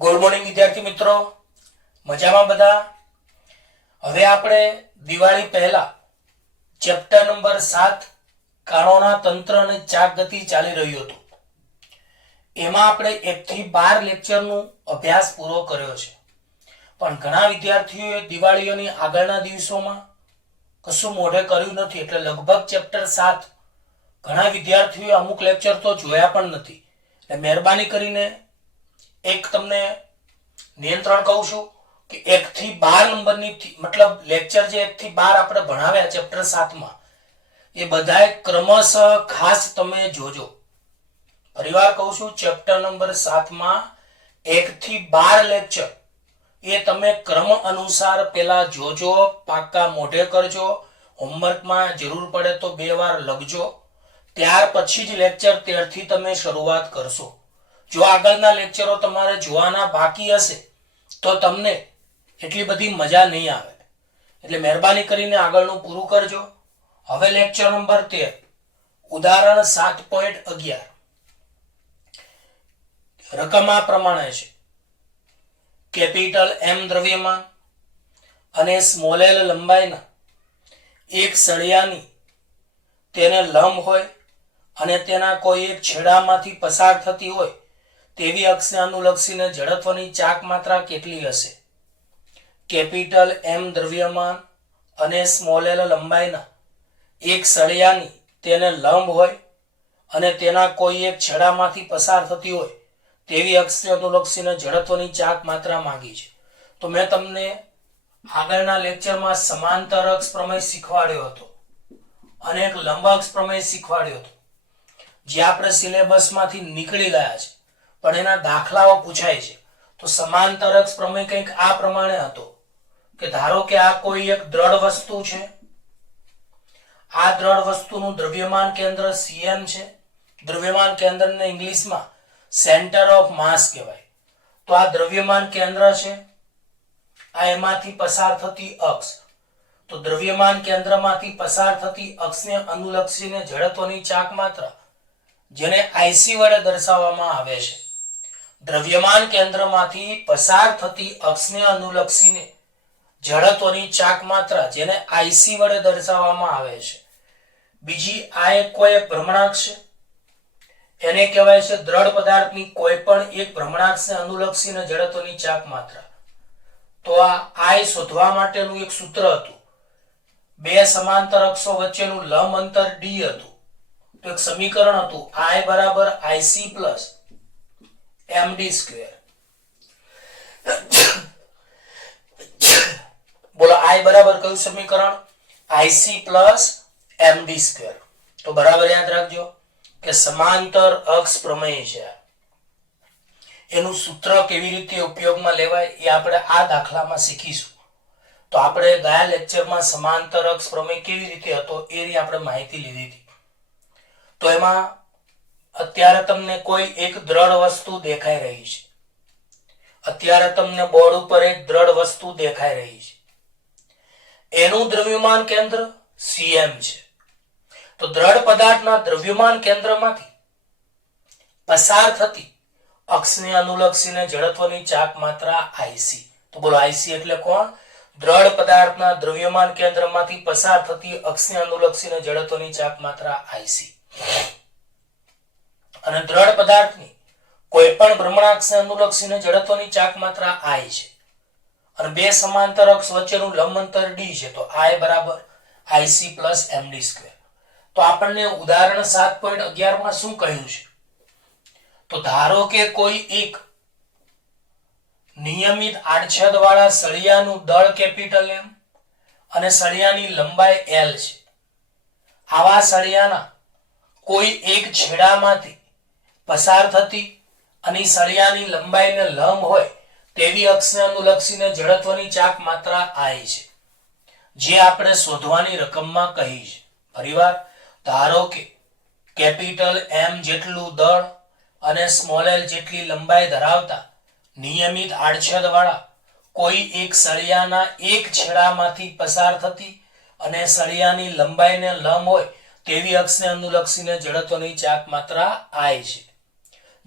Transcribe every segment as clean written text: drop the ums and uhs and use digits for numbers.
Good morning વિદ્યાર્થી મિત્રો, મજામાં બધા? હવે આપણે દિવાળી પહેલા ચેપ્ટર નંબર 7 કાણોના તંત્ર અને ચાક ગતિ ચાલી રહ્યું હતું. એમાં આપણે 1 થી 12 લેક્ચરનું અભ્યાસ પૂરો કર્યો છે. પણ ઘણા વિદ્યાર્થીઓએ દિવાળીઓની આગળના દિવસોમાં કશું મોઢે કર્યું નથી, એટલે લગભગ ચેપ્ટર 7 ઘણા વિદ્યાર્થીઓએ અમુક લેક્ચર તો જોયા પણ નથી. એટલે મહેરબાની કરીને એક તમને નિયંત્રણ કહું છું કે 1 થી 12 નંબરની મતલબ લેક્ચર જે 1 થી 12 આપણે ભણાવ્યા ચેપ્ટર 7 માં, એ બધાય ક્રમશઃ ખાસ તમે જોજો. ફરીવાર કહું છું, ચેપ્ટર નંબર 7 માં 1 થી 12 લેક્ચર એ તમે ક્રમ અનુસાર પેલા જોજો, પાક્કા મોઢે કરજો, હોમવર્કમાં જરૂર પડે તો 2 વાર લખજો. ત્યાર પછી જ લેક્ચર 13 થી તમે શરૂઆત કરશો. જો આગળના લેક્ચરો તમારે જોવાના બાકી હશે તો તમને એટલી બધી મજા નહીં આવે. એટલે મહેરબાની કરીને આગળનું પૂરું કરજો. હવે લેક્ચર નંબર 13, ઉદાહરણ 7.11. રકમ આ પ્રમાણે છે: કેપિટલ M દ્રવ્યમાન અને સ્મોલ l લંબાઈના એક સળિયાની તેને લંબ હોય અને તેના કોઈ એક છેડામાંથી પસાર થતી હોય તેવી અક્ષને અનુલક્ષીને જડત્વની ચાક માત્રા કેટલી હશે? કેપિટલ M દ્રવ્યમાન અને સ્મોલ l લંબાઈના એક સળિયાની તેને લંબ હોય અને તેના કોઈ એક છેડામાંથી પસાર થતી હોય તેવી અક્ષને અનુલક્ષીને જડત્વની ચાક માત્રા માંગી છે. તો મેં તમને આગળના લેક્ચરમાં સમાંતર અક્ષ પ્રમેય શીખવાડ્યો હતો અને એક લંબ અક્ષ પ્રમેય શીખવાડ્યો હતો, જે આપણે સિલેબસમાંથી નીકળી ગયા છે પણ એના દાખલાઓ પૂછાય છે. તો સમાંતર અક્ષ પ્રમેય કંઈક આ પ્રમાણે હતો કે ધારો કે આ કોઈ એક દ્રઢ વસ્તુ છે, આ દ્રઢ વસ્તુનું દ્રવ્યમાન કેન્દ્ર Cm છે. દ્રવ્યમાન કેન્દ્રને ઇંગ્લિશમાં સેન્ટર ઓફ માસ કહેવાય. તો આ દ્રવ્યમાન કેન્દ્ર છે, આ એમાંથી પસાર થતી અક્ષ. તો દ્રવ્યમાન કેન્દ્રમાંથી પસાર થતી અક્ષને અનુલક્ષીને જડત્વની ચાક માત્રા, જેને IC વડે દર્શાવવામાં આવે છે, દ્રવ્યમાન કેન્દ્રમાંથી પસાર થતી અક્ષને અનુલક્ષીને જડત્વની ચાક માત્રા, જેને IC વડે દર્શાવવામાં આવે છે. બીજી આ એક કોઈ એક ભ્રમણાંક છે, એને કહેવાય છે દ્રઢ પદાર્થની કોઈ પણ એક ભ્રમણાંકને અનુલક્ષીને જડત્વની ચાક માત્રા. તો આ I શોધવા માટેનું એક સૂત્ર હતું. બે સમાંતર અક્ષો વચ્ચેનું લંબ અંતર d હતું. તો એક સમીકરણ હતું I બરાબર IC પ્લસ md². બોલો, I બરાબર કયું સમીકરણ? IC plus md². તો બરાબર યાદ રાખજો કે સમાંતર અક્ષ પ્રમેય છે. એનું સૂત્ર કેવી રીતે ઉપયોગમાં લેવાય એ આપણે આ દાખલામાં શીખીશું. તો આપણે ગયા લેક્ચરમાં સમાંતર અક્ષ પ્રમેય કેવી રીતે હતો એની આપણે માહિતી લીધી હતી. તો એમાં અત્યારે તમને કોઈ એક દ્રઢ વસ્તુ દેખાઈ રહી છે. અત્યારે તમને બોર્ડ ઉપર એક દ્રઢ વસ્તુ દેખાઈ રહી છે. એનું દ્રવ્યમાન કેન્દ્ર Cm છે. તો દ્રઢ પદાર્થના દ્રવ્યમાન કેન્દ્રમાંથી પસાર થતી અક્ષને અનુલક્ષીને જડત્વની ચાક માત્રા IC. તો બોલો, IC એટલે કોણ? દ્રઢ પદાર્થના દ્રવ્યમાન કેન્દ્રમાંથી પસાર થતી અક્ષને અનુલક્ષીને જડત્વની ચાક માત્રા IC. અને દ્રઢ પદાર્થની કોઈ પણ ભ્રમણાંકને અનુલક્ષીને જડત્વની ચાક માત્રા I છે. અને બે સમાંતર અક્ષ વચ્ચેનું લંબ અંતર d છે. તો I બરાબર IC પ્લસ md². તો આપણને ઉદાહરણ 7.11 માં શું કહ્યું છે? તો ધારો કે કોઈ એક નિયમિત આડછેદ વાળા સળિયાનું દળ કેપિટલ M અને સળિયાની લંબાઈ L છે. આવા સળિયાના કોઈ એક છેડામાંથી પસાર થતી અને સળિયાની લંબાઈને લંબ હોય તેવી અક્ષને અનુલક્ષીને જડત્વની ચાક માત્રા I છે, જે આપણે શોધવાની રકમમાં કહી છે. ફરીવાર, ધારો કે કેપિટલ M જેટલું દળ અને સ્મોલ l જેટલી લંબાઈ ધરાવતા નિયમિત આડછેદ વાળા કોઈ એક સળિયાના એક છેડામાંથી પસાર થતી અને સળિયાની લંબાઈને લંબ હોય તેવી અક્ષને અનુલક્ષીને જડત્વની ચાક માત્રા I છે,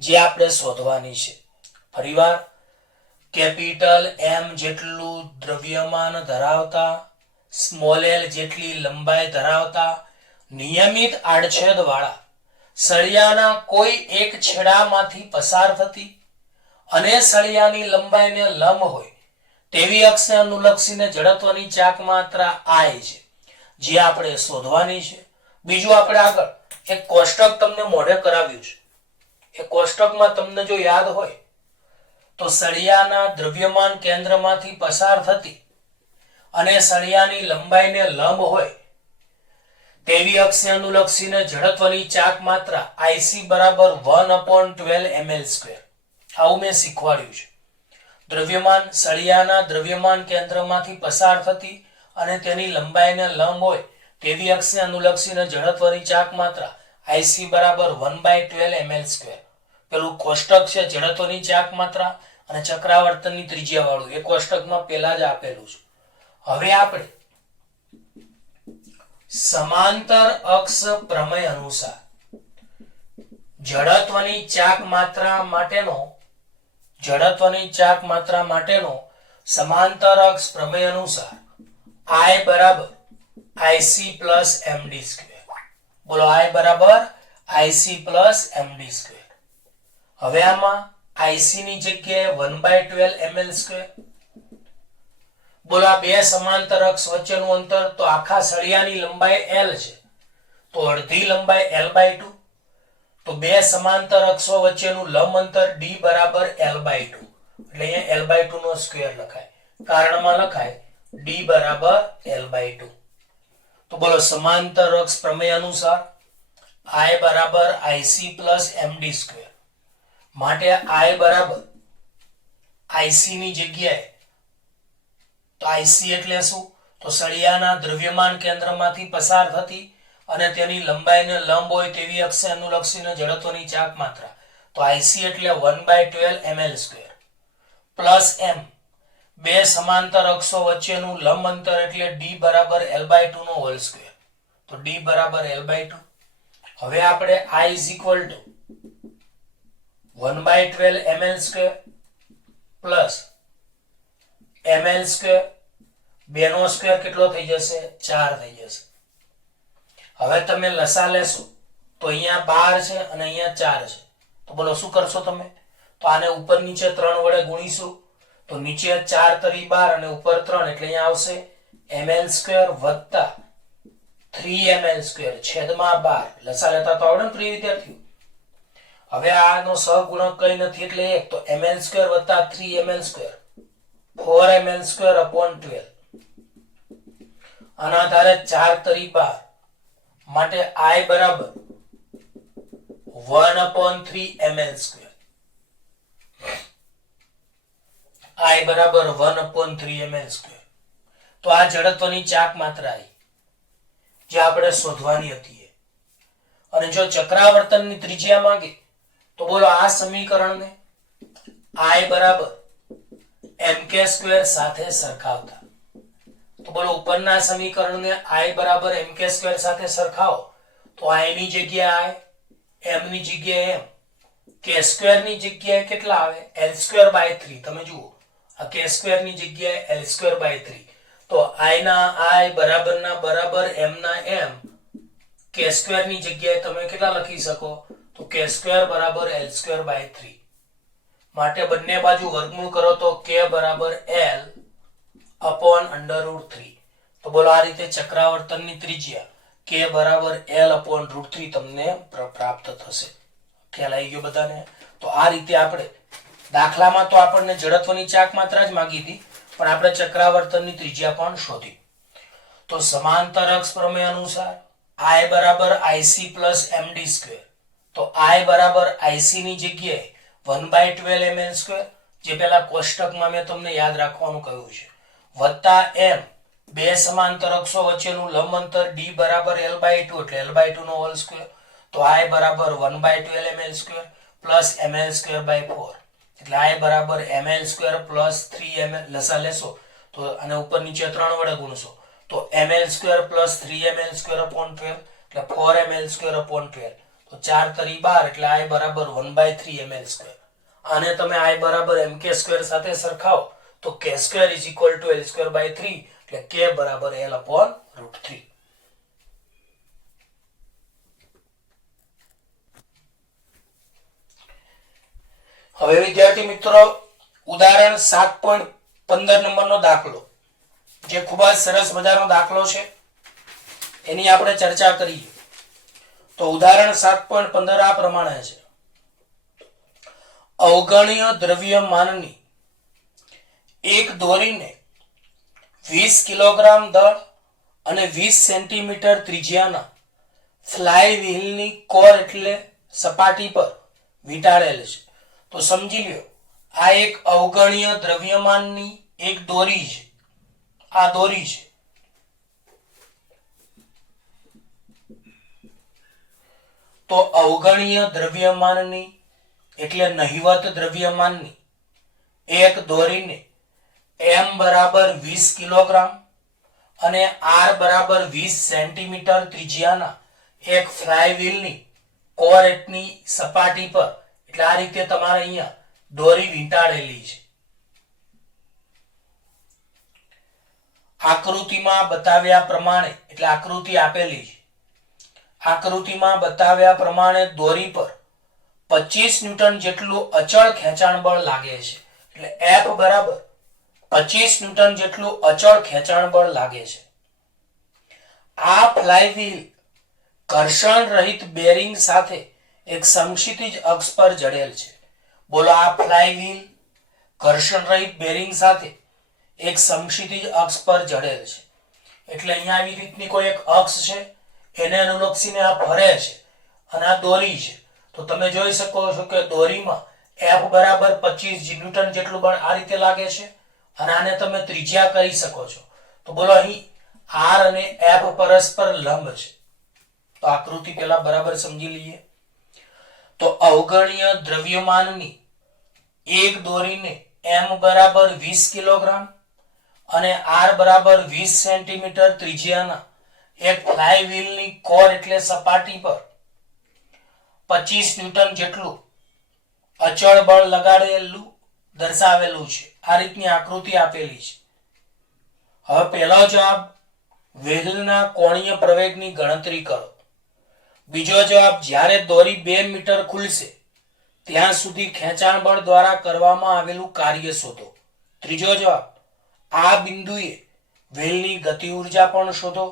જે આપણે શોધવાની છે. ફરીવાર, કેપિટલ એમ જેટલું દ્રવ્યમાન ધરાવતા, સ્મોલ એલ જેટલી લંબાઈ ધરાવતા નિયમિત આડછેદ વાળા સળિયાના કોઈ એક છેડામાંથી પસાર થતી અને સળિયાની લંબાઈને લંબ હોય તેવી અક્ષને અનુલક્ષીને જડત્વની ચાક માત્રા I છે, જે આપણે શોધવાની છે. બીજું આપણે આગળ એક કોષ્ટક તમને મોઢે કરાવ્યું છે. એ કોષ્ટકમાં તમને જો યાદ હોય તો સળિયાના દ્રવ્યમાન કેન્દ્રમાંથી પસાર થતી અને સળિયાની લંબાઈને લંબ હોય તેવી અક્ષને અનુલક્ષીને જડત્વની ચાક માત્રા IC બરાબર 1/12 ml². આવું મેં શીખવાડ્યું છે. દ્રવ્યમાન સળિયાના દ્રવ્યમાન કેન્દ્રમાંથી પસાર થતી અને તેની લંબાઈને લંબ હોય તેવી અક્ષને અનુલક્ષીને જડત્વની ચાક માત્રા IC બરાબર 1/12 ml². પેલું કોષ્ટક છે જડત્વની ચાક માત્રા અને ચક્રાવર્તનની ત્રિજ્યા વાળું, એ કોષ્ટકમાં પહેલા જ આપેલું છે. હવે આપણે સમાંતર અક્ષ પ્રમેય અનુસાર જડત્વની ચાક માત્રા માટેનો સમાંતર અક્ષ પ્રમેય અનુસાર I બરાબર IC પ્લસ md². બોલો I બરાબર IC પ્લસ md². હવે આમાં IC ની જગ્યાએ 1/12 ml². બોલો આ બે સમાંતર અક્ષ વચ્ચેનું અંતર તો આખા સળિયાની લંબાઈ L છે, તો અડધી લંબાઈ L/2. તો બે સમાંતર અક્ષો વચ્ચેનું લંબ અંતર D બરાબર L/2. એટલે અહીંયા L/2 નો સ્ક્વેર લખાય, કારણમાં લખાય D બરાબર L/2. તો બોલો સમાંતર અક્ષ પ્રમેય અનુસાર I બરાબર IC પ્લસ md². માટે I બરાબર IC ની જગ્યાએ, તો IC એટલે શું? તો સળિયાના દ્રવ્યમાન કેન્દ્રમાંથી પસાર થતી અને તેની લંબાઈને લંબ હોય તેવી અક્ષને અનુલક્ષીને જડત્વની ચાક માત્રા, તો IC એટલે 1/12 ml² પ્લસ m બે સમાંતર અક્ષો વચ્ચેનું લંબ અંતર એટલે D બરાબર L/2 નો હોલ સ્ક્વેર, તો D બરાબર L/2. હવે આપણે I is equal to 1/12 ml² plus ml², બેનો સ્ક્વેર કેટલો થઈ જશે? 4 થઈ જશે. હવે તમે લસા લેશો તો અહીંયા 12 છે અને અહીંયા 4 છે, તો બોલો શું કરશો તમે? તો આને ઉપર નીચે 3 વડે ગુણીશું, તો નીચે 4 તરી 12 અને ઉપર 3 એટલે અહીંયા આવશે ml² વત્તા 3ml² છેદમાં 12. લસા લેતા તો આવડે ને પ્રિય વિદ્યાર્થીઓ? હવે આનો સહગુણક કઈ નથી એટલે 1, તો ml² વત્તા 3ml², 4ml²/12. આના આધારે 4 તરી 12 માટે I બરાબર 1/3 ml². I બરાબર 1/3 ml². તો આ જડત્વની ચાક માત્રા આવી જે આપણે શોધવાની હતી. અને જો ચક્રાવર્તનની ત્રિજ્યા માંગે તો બોલો આ સમીકરણને I બરાબર mk² સાથે સરખાવતા, તો બોલો ઉપરના સમીકરણને I બરાબર mk² સાથે સરખાવો તો I ની જગ્યાએ I, m ની જગ્યાએ m, k² ની જગ્યાએ કેટલા આવે? L²/3. તમે જુઓ આ k² ની જગ્યાએ L²/3, તો I ના I બરાબરના બરાબર m ના m, k² ની જગ્યાએ તમે કેટલા લખી શકો? તો k² બરાબર L²/3. માટે બંને બાજુ વર્ગમૂળ કરો તો k બરાબર L/√3. તો બોલો આ રીતે ચક્રાવર્તનની ત્રિજ્યા k બરાબર L/√3 તમને પ્રાપ્ત થશે. ખ્યાલ આવી ગયો બધાને? તો આ રીતે આપણે દાખલામાં તો આપણને જડત્વની ચાક માત્રા જ માંગી હતી, પણ આપણે ચક્રાવર્તનની ત્રિજ્યા પણ શોધી. તો સમાંતર અક્ષ પ્રમેય અનુસાર I બરાબર IC પ્લસ md². તો I બરાબર IC ની જગ્યાએ 1/12 ml², જે પેલા કોષ્ટકમાં મેં તમને યાદ રાખવાનું કહ્યું છે, વત્તા m બે સમાંતર અક્ષો વચ્ચેનું લંબ અંતર D બરાબર L/2 એટલે L/2 નો હોલ સ્ક્વેર, તો I બરાબર 1/12 ml² પ્લસ ml²/4 એટલે I બરાબર ml² પ્લસ 3ml. લસા લેશો તો આને ઉપર નીચે 3 વડે ગુણશો તો ml² પ્લસ 3ml²/12 એટલે 4ml²/12, તો 4 તરી 12 એટલે I બરાબર 1/3 ml². આને તમે I બરાબર mk સ્ક્વેર સાથે સરખાવો તો k square is equal to l square by 3 એટલે k બરાબર l અપોન રૂટ 3. હવે વિદ્યાર્થી મિત્રો ઉદાહરણ 7.15 નંબરનો દાખલો જે ખૂબ જ સરસ મજાનો દાખલો છે એની આપણે ચર્ચા કરીએ. તો ઉદાહરણ 7.15 આ પ્રમાણે છે. અવગણ્ય દ્રવ્યમાનની એક દોરીને 20 કિલોગ્રામ દળ અને 20 સેન્ટીમીટર ત્રિજ્યાના ફ્લાય વ્હીલની કોર એટલે સપાટી પર વીંટાળેલ છે. તો સમજી લ્યો આ એક અવગણ્ય દ્રવ્યમાનની એક દોરી છે. આ દોરી છે. તો અવગણ્ય દ્રવ્યમાનની એટલે નહિવત દ્રવ્યમાનની એક દોરીને m બરાબર 20 કિલોગ્રામ અને r બરાબર 20 સેન્ટીમીટર ત્રિજ્યાના એક ફ્લાય વ્હીલની કોરેટની સપાટી પર એટલે આ રીતે તમારે અહીંયા દોરી વીંટાળેલી છે. આકૃતિમાં બતાવ્યા પ્રમાણે એટલે આકૃતિ આપેલી છે. આકૃતિમાં બતાવ્યા પ્રમાણે દોરી પર 25 ન્યૂટન જેટલું અચળ ખેંચાણ બળ લાગે છે. એટલે F બરાબર 25 ન્યૂટન જેટલું અચળ ખેંચાણ બળ લાગે છે. આ ફ્લાય વ્હીલ ઘર્ષણ રહિત બેરિંગ સાથે એક સમક્ષિતિજ અક્ષ પર જડેલ છે. બોલો આ ફ્લાય વ્હીલ ઘર્ષણ રહિત બેરિંગ સાથે એક સમક્ષિતિજ અક્ષ પર જડેલ છે. એટલે અહીંયા આવી રીતની કોઈ એક અક્ષ છે એને અનુલક્ષીને આ ફરે છે અને આ દોરી છે. તો તમે જોઈ શકો છો કે દોરીમાં F બરાબર 25 ન્યૂટન જેટલું બળ આ રીતે લાગે છે અને આને તમે ત્રિજ્યા કહી શકો છો. તો બોલો અહીં R અને F પરસ્પર લંબ છે. તો આકૃતિ પહેલા બરાબર સમજી લઈએ. તો અવગણ્ય દ્રવ્યમાનની એક દોરીને m બરાબર 20 કિલોગ્રામ અને r બરાબર 20 સેન્ટીમીટર ત્રિજ્યાના એક ફ્લાય વ્હીલની કોર એટલે સપાટી પર 25 ન્યૂટન જેટલું અચળ બળ લગાડેલું દર્શાવેલું છે. આ રીતની આકૃતિ આપેલી છે. હવે પહેલો જવાબ વ્હીલના કોણીય પ્રવેગની ગણતરી કરો. બીજો જવાબ જ્યારે દોરી 2 મીટર ખુલશે ત્યાં સુધી ખેંચાણ બળ દ્વારા કરવામાં આવેલું કાર્ય શોધો. ત્રીજો જવાબ આ બિંદુએ વ્હીલની ગતિ ઉર્જા પણ શોધો.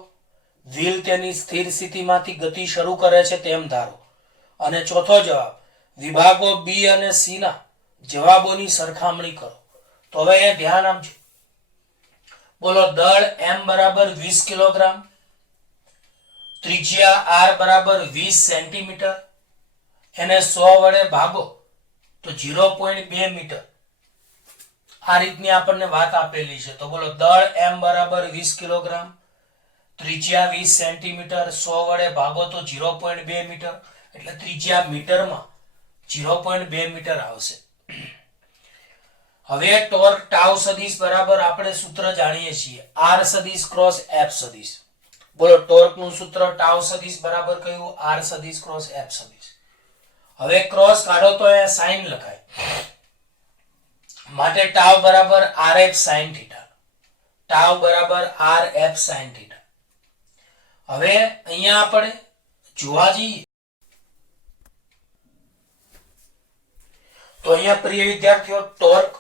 વ્હીલ તેની સ્થિર સ્થિતિમાંથી ગતિ શરૂ કરે છે તેમ ધારો. અને ચોથો જવાબ વિભાગો બી અને સી ના જવાબોની સરખામણી કરો. તો હવે એ ધ્યાન આપજો. બોલો દળ m બરાબર 20 કિલોગ્રામ, ત્રિજ્યા r બરાબર 20 સેન્ટીમીટર, એને 100 વડે ભાગો તો 0.2 મીટર. આ રીતની આપણને વાત આપેલી છે. તો બોલો દળ m બરાબર 20 કિલોગ્રામ, ત્રિજ્યા 20 સેન્ટીમીટર, 100 વડે ભાગો તો 0.2 મીટર. એટલે ત્રિજ્યા મીટરમાં 0.2 મીટર આવશે. હવે ટોર્ક ટાઉ સદિશ બરાબર આપણે સૂત્ર જાણીએ છીએ r સદિશ ક્રોસ f સદિશ. બોલો ટોર્ક નું સૂત્ર ટાઉ સદિશ બરાબર કયું? r સદિશ ક્રોસ f સદિશ. હવે ક્રોસ કાઢો તો એ સાઇન લખાય માટે ટાઉ બરાબર rf sin થીટા. ટાઉ બરાબર rf sin થીટા. હવે અહીંયા આપણે જોવા જઈએ તો અહીંયા પ્રિય વિદ્યાર્થીઓ ટોર્ક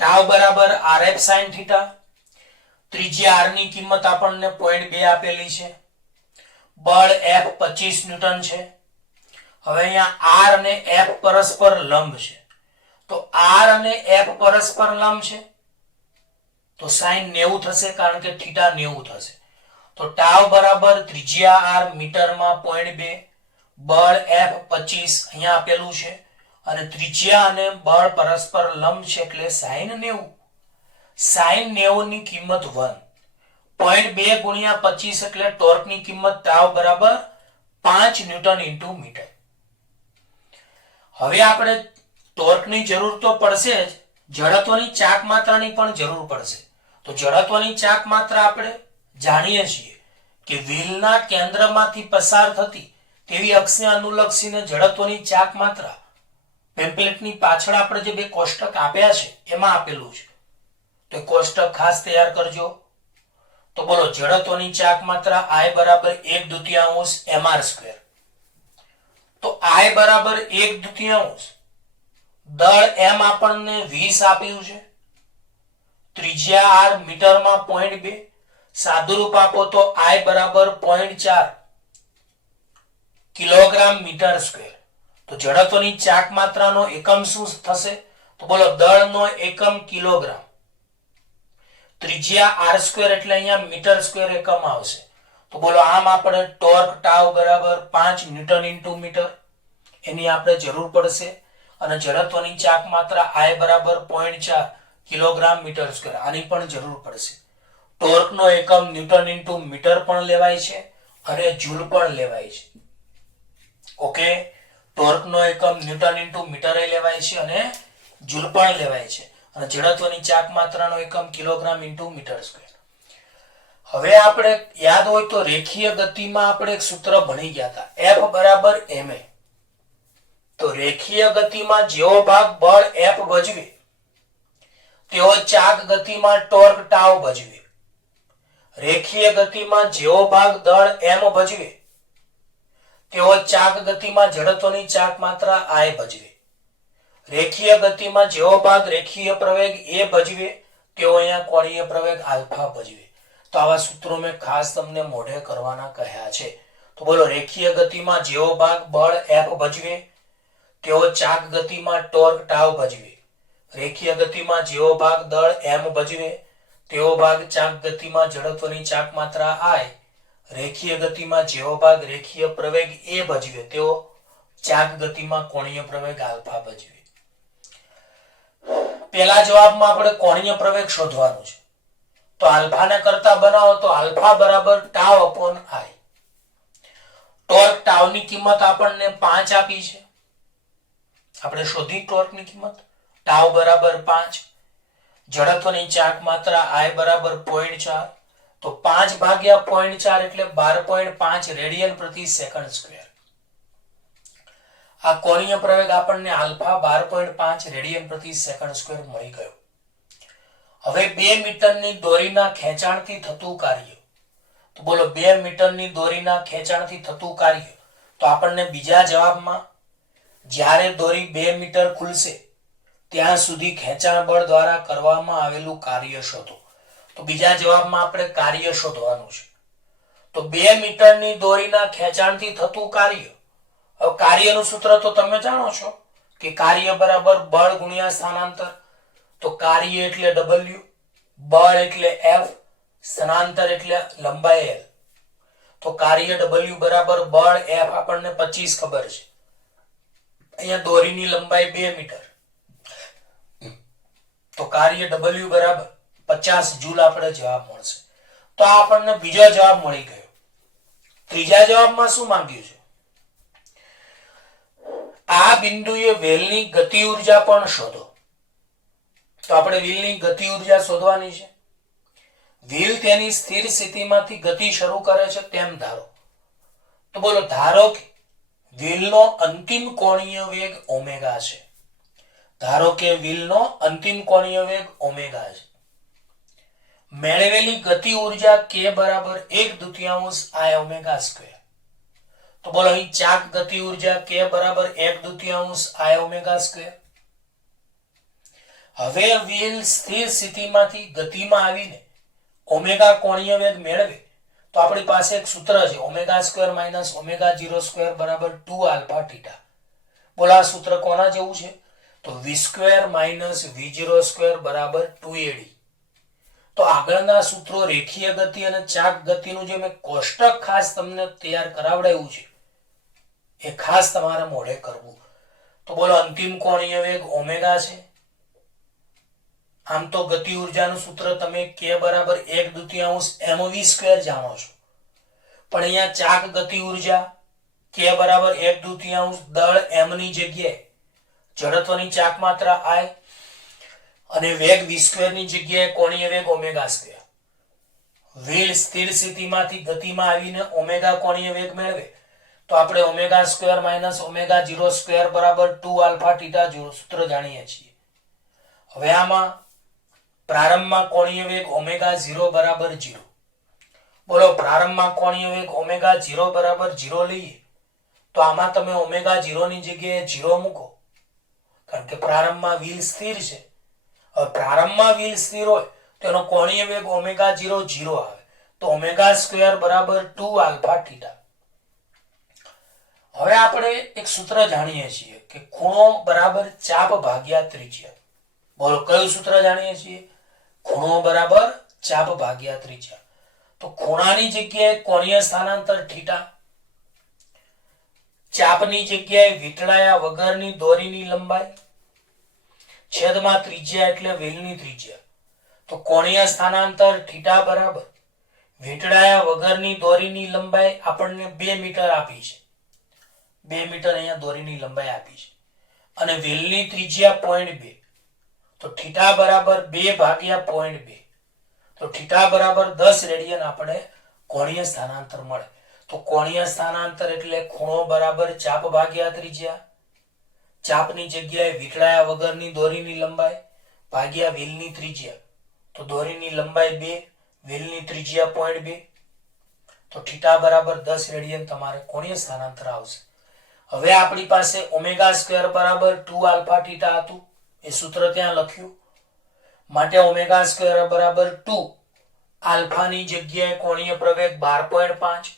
ટાઉ બરાબર rf sin થીટા, ત્રિજ્યા r ની કિંમત આપણને 0.2 આપેલી છે, બળ F 25 ન્યૂટન છે. હવે અહીંયા r અને f પરસ્પર લંબ છે. તો r અને f પરસ્પર લંબ છે તો sin 90 થશે કારણ કે થીટા 90 થશે. તો ટાઉ બરાબર ત્રિજ્યા r મીટરમાં 0.2, બળ F 25 અહીંયા આપેલું છે અને ત્રિજ્યા અને બળ પરસ્પર લંબ છે એટલે sin 90. sin 90 ની કિંમત 1. 0.2 ગુણ્યા 25 એટલે ટોર્કની કિંમત ટાઉ બરાબર 5 ન્યૂટન ઇન્ટુ મીટર. હવે આપણે ટોર્કની જરૂર તો પડશે જ, જડત્વની ચાક માત્રાની પણ જરૂર પડશે. તો જડત્વની ચાક માત્રા આપણે જાણીએ છીએ કે વ્હીલના કેન્દ્રમાંથી પસાર થતી તેવી અક્ષને અનુલક્ષીને જડત્વની ચાક માત્રા પેમ્પલેટની પાછળ આપણે જે બે કોષ્ટક આપ્યા છે એમાં આપેલું છે, તો કોષ્ટક ખાસ તૈયાર કરજો. તો બોલો, જડત્વની ચાક માત્રા I બરાબર 1/2 mr². તો I બરાબર 1/2, દળ m આપણને 20 આપ્યું છે, ત્રિજ્યા r મીટરમાં 0.2, સાદુરૂપ આપો તો I બરાબર 0.4 કિલોગ્રામ મીટર સ્ક્વેર. તો જડત્વની ચાક માત્રાનો એકમ શું થશે? તો બોલો, દળનો એકમ કિલોગ્રામ, ત્રિજ્યા r સ્ક્વેર એટલે અહીંયા મીટર સ્ક્વેર એકમ આવશે. તો બોલો, આમ આપણે ટોર્ક ટાઉ બરાબર 5 ન્યૂટન ઇન્ટુ મીટર એની આપણે જરૂર પડશે. અને જડત્વની ચાક માત્રા I બરાબર 0.4 કિલોગ્રામ મીટર સ્ક્વેર, આની પણ જરૂર પડશે. ટોર્કનો એકમ ન્યૂટન ઇન્ટુ મીટર પણ લેવાય છે અને જૂલ પણ લેવાય છે. ઓકે, ટોર્કનો એકમ ન્યૂટન ઇન્ટુ મીટર લેવાય છે અને જૂલ પણ લેવાય છે. અને જડત્વની ચાક માત્રાનો એકમ કિલોગ્રામ ઇન્ટુ મીટર સ્ક્વેર. હવે આપણે યાદ હોય તો રેખીય ગતિમાં આપણે એક સૂત્ર ભણી ગયા હતા, F બરાબર ma. તો રેખીય ગતિમાં જેવો ભાગ બળ F ભજવે તેવો ચાક ગતિમાં ટોર્ક ટાઉ ભજવે. રેખીય ગતિમાં જેવો ભાગ દળ m ભજવે તેવો ચાક ગતિમાં જડત્વની ચાક માત્રા I ભજવે. રેખીય ગતિમાં જેવો ભાગ રેખીય પ્રવેગ a ભજવે તેવો અહીંયા કોણીય પ્રવેગ આલ્ફા ભજવે. તો આવા સૂત્રો મેં ખાસ તમને મોઢે કરવાના કહ્યા છે. તો બોલો, રેખીય ગતિમાં જેવો ભાગ બળ F ભજવે તેવો ચાક ગતિમાં ટોર્ક ટાઉ ભજવે. રેખીય ગતિમાં જેવો ભાગ દળ m ભજવે તેવો ભાગ ચાક ગતિમાં જડત્વની ચાક માત્રા I. રેખીય ગતિમાં જેવો ભાગ રેખીય પ્રવેગ a ભજવે તેવો ચાક ગતિમાં કોણીય પ્રવેગ આલ્ફા ભજવે. પહેલા જવાબમાં આપણે કોણીય પ્રવેગ શોધવાનું છે. તો આલ્ફાને કરતા બનાવો તો આલ્ફા બરાબર ટાઉ અપોન I. ટોર્ક ટાઉની કિંમત આપણને 5 આપી છે, આપણે શોધી ટોર્કની કિંમત. ટાઉ બરાબર 5, જડત્વની ચાક માત્રા I બરાબર 0.4. તો 5 ભાગ્યા 0.4 એટલે 12.5 રેડિયન પ્રતિ સેકન્ડ સ્ક્વેર. આ કોણીય પ્રવેગ આપણને આલ્ફા 12.5 રેડિયન પ્રતિ સેકન્ડ સ્ક્વેર મળી ગયો. હવે 2 મીટરની દોરીના ખેંચાણથી થતું કાર્ય. તો બોલો, 2 મીટરની દોરીના ખેંચાણથી થતું કાર્ય. તો આપણને બીજા જવાબમાં જ્યારે દોરી 2 મીટર ખુલશે ત્યાં સુધી ખેંચાણ બળ દ્વારા કરવામાં આવેલું કાર્ય શોધો. તો બીજા જવાબમાં આપણે કાર્ય શોધવાનું છે. તો 2 મીટરની દોરીના ખેંચાણથી થતું કાર્ય. હવે કાર્યનું સૂત્ર તો તમે જાણો છો કે કાર્ય બરાબર બળ ગુણ્યા સ્થાનાંતર. તો કાર્ય એટલે W, બળ એટલે F, સ્થાનાંતર એટલે લંબાઈ L. તો કાર્ય W બરાબર બળ F આપણને 25 ખબર છે. અહીંયા દોરીની લંબાઈ 2 મીટર. તો કાર્ય W બરાબર 50 જૂલ આપણે જવાબ મળશે. તો આપણને બીજો જવાબ મળી ગયો. ત્રીજા જવાબમાં શું માંગ્યું છે? આ બિંદુએ વેલની ગતિ ઉર્જા પણ શોધો. તો આપણે વ્હીલની ગતિ ઉર્જા શોધવાની છે. વ્હીલ તેની સ્થિર સ્થિતિમાંથી ગતિ શરૂ કરે છે તેમ ધારો. તો બોલો, ધારો કે વ્હીલનો અંતિમ કોણીય વેગ ઓમેગા છે. ધારો કે વ્હીલનો અંતિમ કોણીય વેગ ઓમેગા છે. મેળવેલી ગતિ ઉર્જા k બરાબર 1/2 I ઓમેગા સ્ક્વેર. તો બોલો, અહીં ચાક ગતિ ઉર્જા k બરાબર 1/2 I ઓમેગા સ્ક્વેર. હવે વ્હીલ સ્થિર સ્થિતિમાંથી ગતિમાં આવીને ઓમેગા કોણીય વેગ મેળવે તો આપણી પાસે એક સૂત્ર છે, omega square minus omega 0 square બરાબર 2 આલ્ફા થીટા. બોલો, આ સૂત્ર કોના જેવું છે? તો v square minus v0 square બરાબર 2ad. તો આગળના સૂત્રો રેખીય ગતિ અને ચાક ગતિનું જે મેં કોષ્ટક ખાસ તમને તૈયાર કરાવડાવ્યું છે એ ખાસ તમારે મોઢે કરવું. તો બોલો, અંતિમ કોણીય વેગ ઓમેગા છે. આમ તો ગતિ ઉર્જાનું સૂત્ર તમે k બરાબર 1/2 mv સ્ક્વેર જાણો છો, પણ અહીંયા ચાક ગતિ ઉર્જા k બરાબર 1/2 દળ m ની જગ્યાએ જડત્વની ચાક માત્રા I અને વેગ v સ્ક્વેર ની જગ્યાએ કોણીય વેગ ઓમેગા સ્ક્વેર. વ્હીલ સ્થિર સ્થિતિમાંથી ગતિમાં આવીને ઓમેગા કોણીય વેગ મેળવે તો આપણે omega square minus omega 0 square બરાબર 2 આલ્ફા થીટા સૂત્ર જાણીએ છીએ. હવે આમાં પ્રારંભમાં કોણીય વેગ ઓમેગા 0 બરાબર 0. બોલો, પ્રારંભમાં કોણીય વેગ ઓમેગા 0 બરાબર 0 લઈએ તો આમાં તમે ઓમેગા 0 ની જગ્યાએ 0 મૂકો, કારણ કે પ્રારંભમાં વ્હીલ સ્થિર છે. હવે પ્રારંભમાં વ્હીલ સ્થિર હોય તો એનો કોણીય વેગ ઓમેગા 0 0 આવે, તો ઓમેગા સ્ક્વેર બરાબર 2 આલ્ફા થીટા. હવે આપણે એક સૂત્ર જાણીએ છીએ કે ખૂણો બરાબર ચાપ ભાગ્યા ત્રિજ્યા. બોલો, કયું સૂત્ર જાણીએ છીએ? ખૂણો બરાબર ચાપ ભાગ્યા ત્રિજ્યા. તો ખૂણાની જગ્યાએ કોણીય સ્થાનાંતર થીટા, ચાપની જગ્યાએ વીંટળાયા વગરની દોરીની લંબાઈ, છેદમાં ત્રિજ્યા એટલે વ્હીલની ત્રિજ્યા. તો કોણીય સ્થાનાંતર થીટા બરાબર વીંટળાયા વગરની દોરીની લંબાઈ આપણને 2 મીટર આપી છે. 2 મીટર અહીંયા દોરીની લંબાઈ આપી છે અને વ્હીલની ત્રિજ્યા 0.2. તો થીટા બરાબર 2 ભાગ્યા 0.2. તો થીટા બરાબર 10 રેડિયન આપણે કોણીય સ્થાનાંતર મળે. તો કોણીય સ્થાનાંતર એટલે ખૂણો બરાબર ચાપ ભાગ્યા ત્રિજ્યા, ચાપની જગ્યાએ વીંટળાયા વગરની દોરીની લંબાઈ ભાગ્યા વ્હીલની ત્રિજ્યા. તો દોરીની લંબાઈ 2, વ્હીલની ત્રિજ્યા 0.2. તો થીટા બરાબર 10 રેડિયન તમારે કોણીય સ્થાનાંતર આવશે. હવે આપણી પાસે ઓમેગા સ્ક્વેર બરાબર 2 આલ્ફા થીટા હતું, એ સૂત્ર ત્યાં લખ્યું. માટે ઓમેગા સ્ક્વેર બરાબર 2 આલ્ફાની જગ્યાએ કોણીય પ્રવેગ 12.5,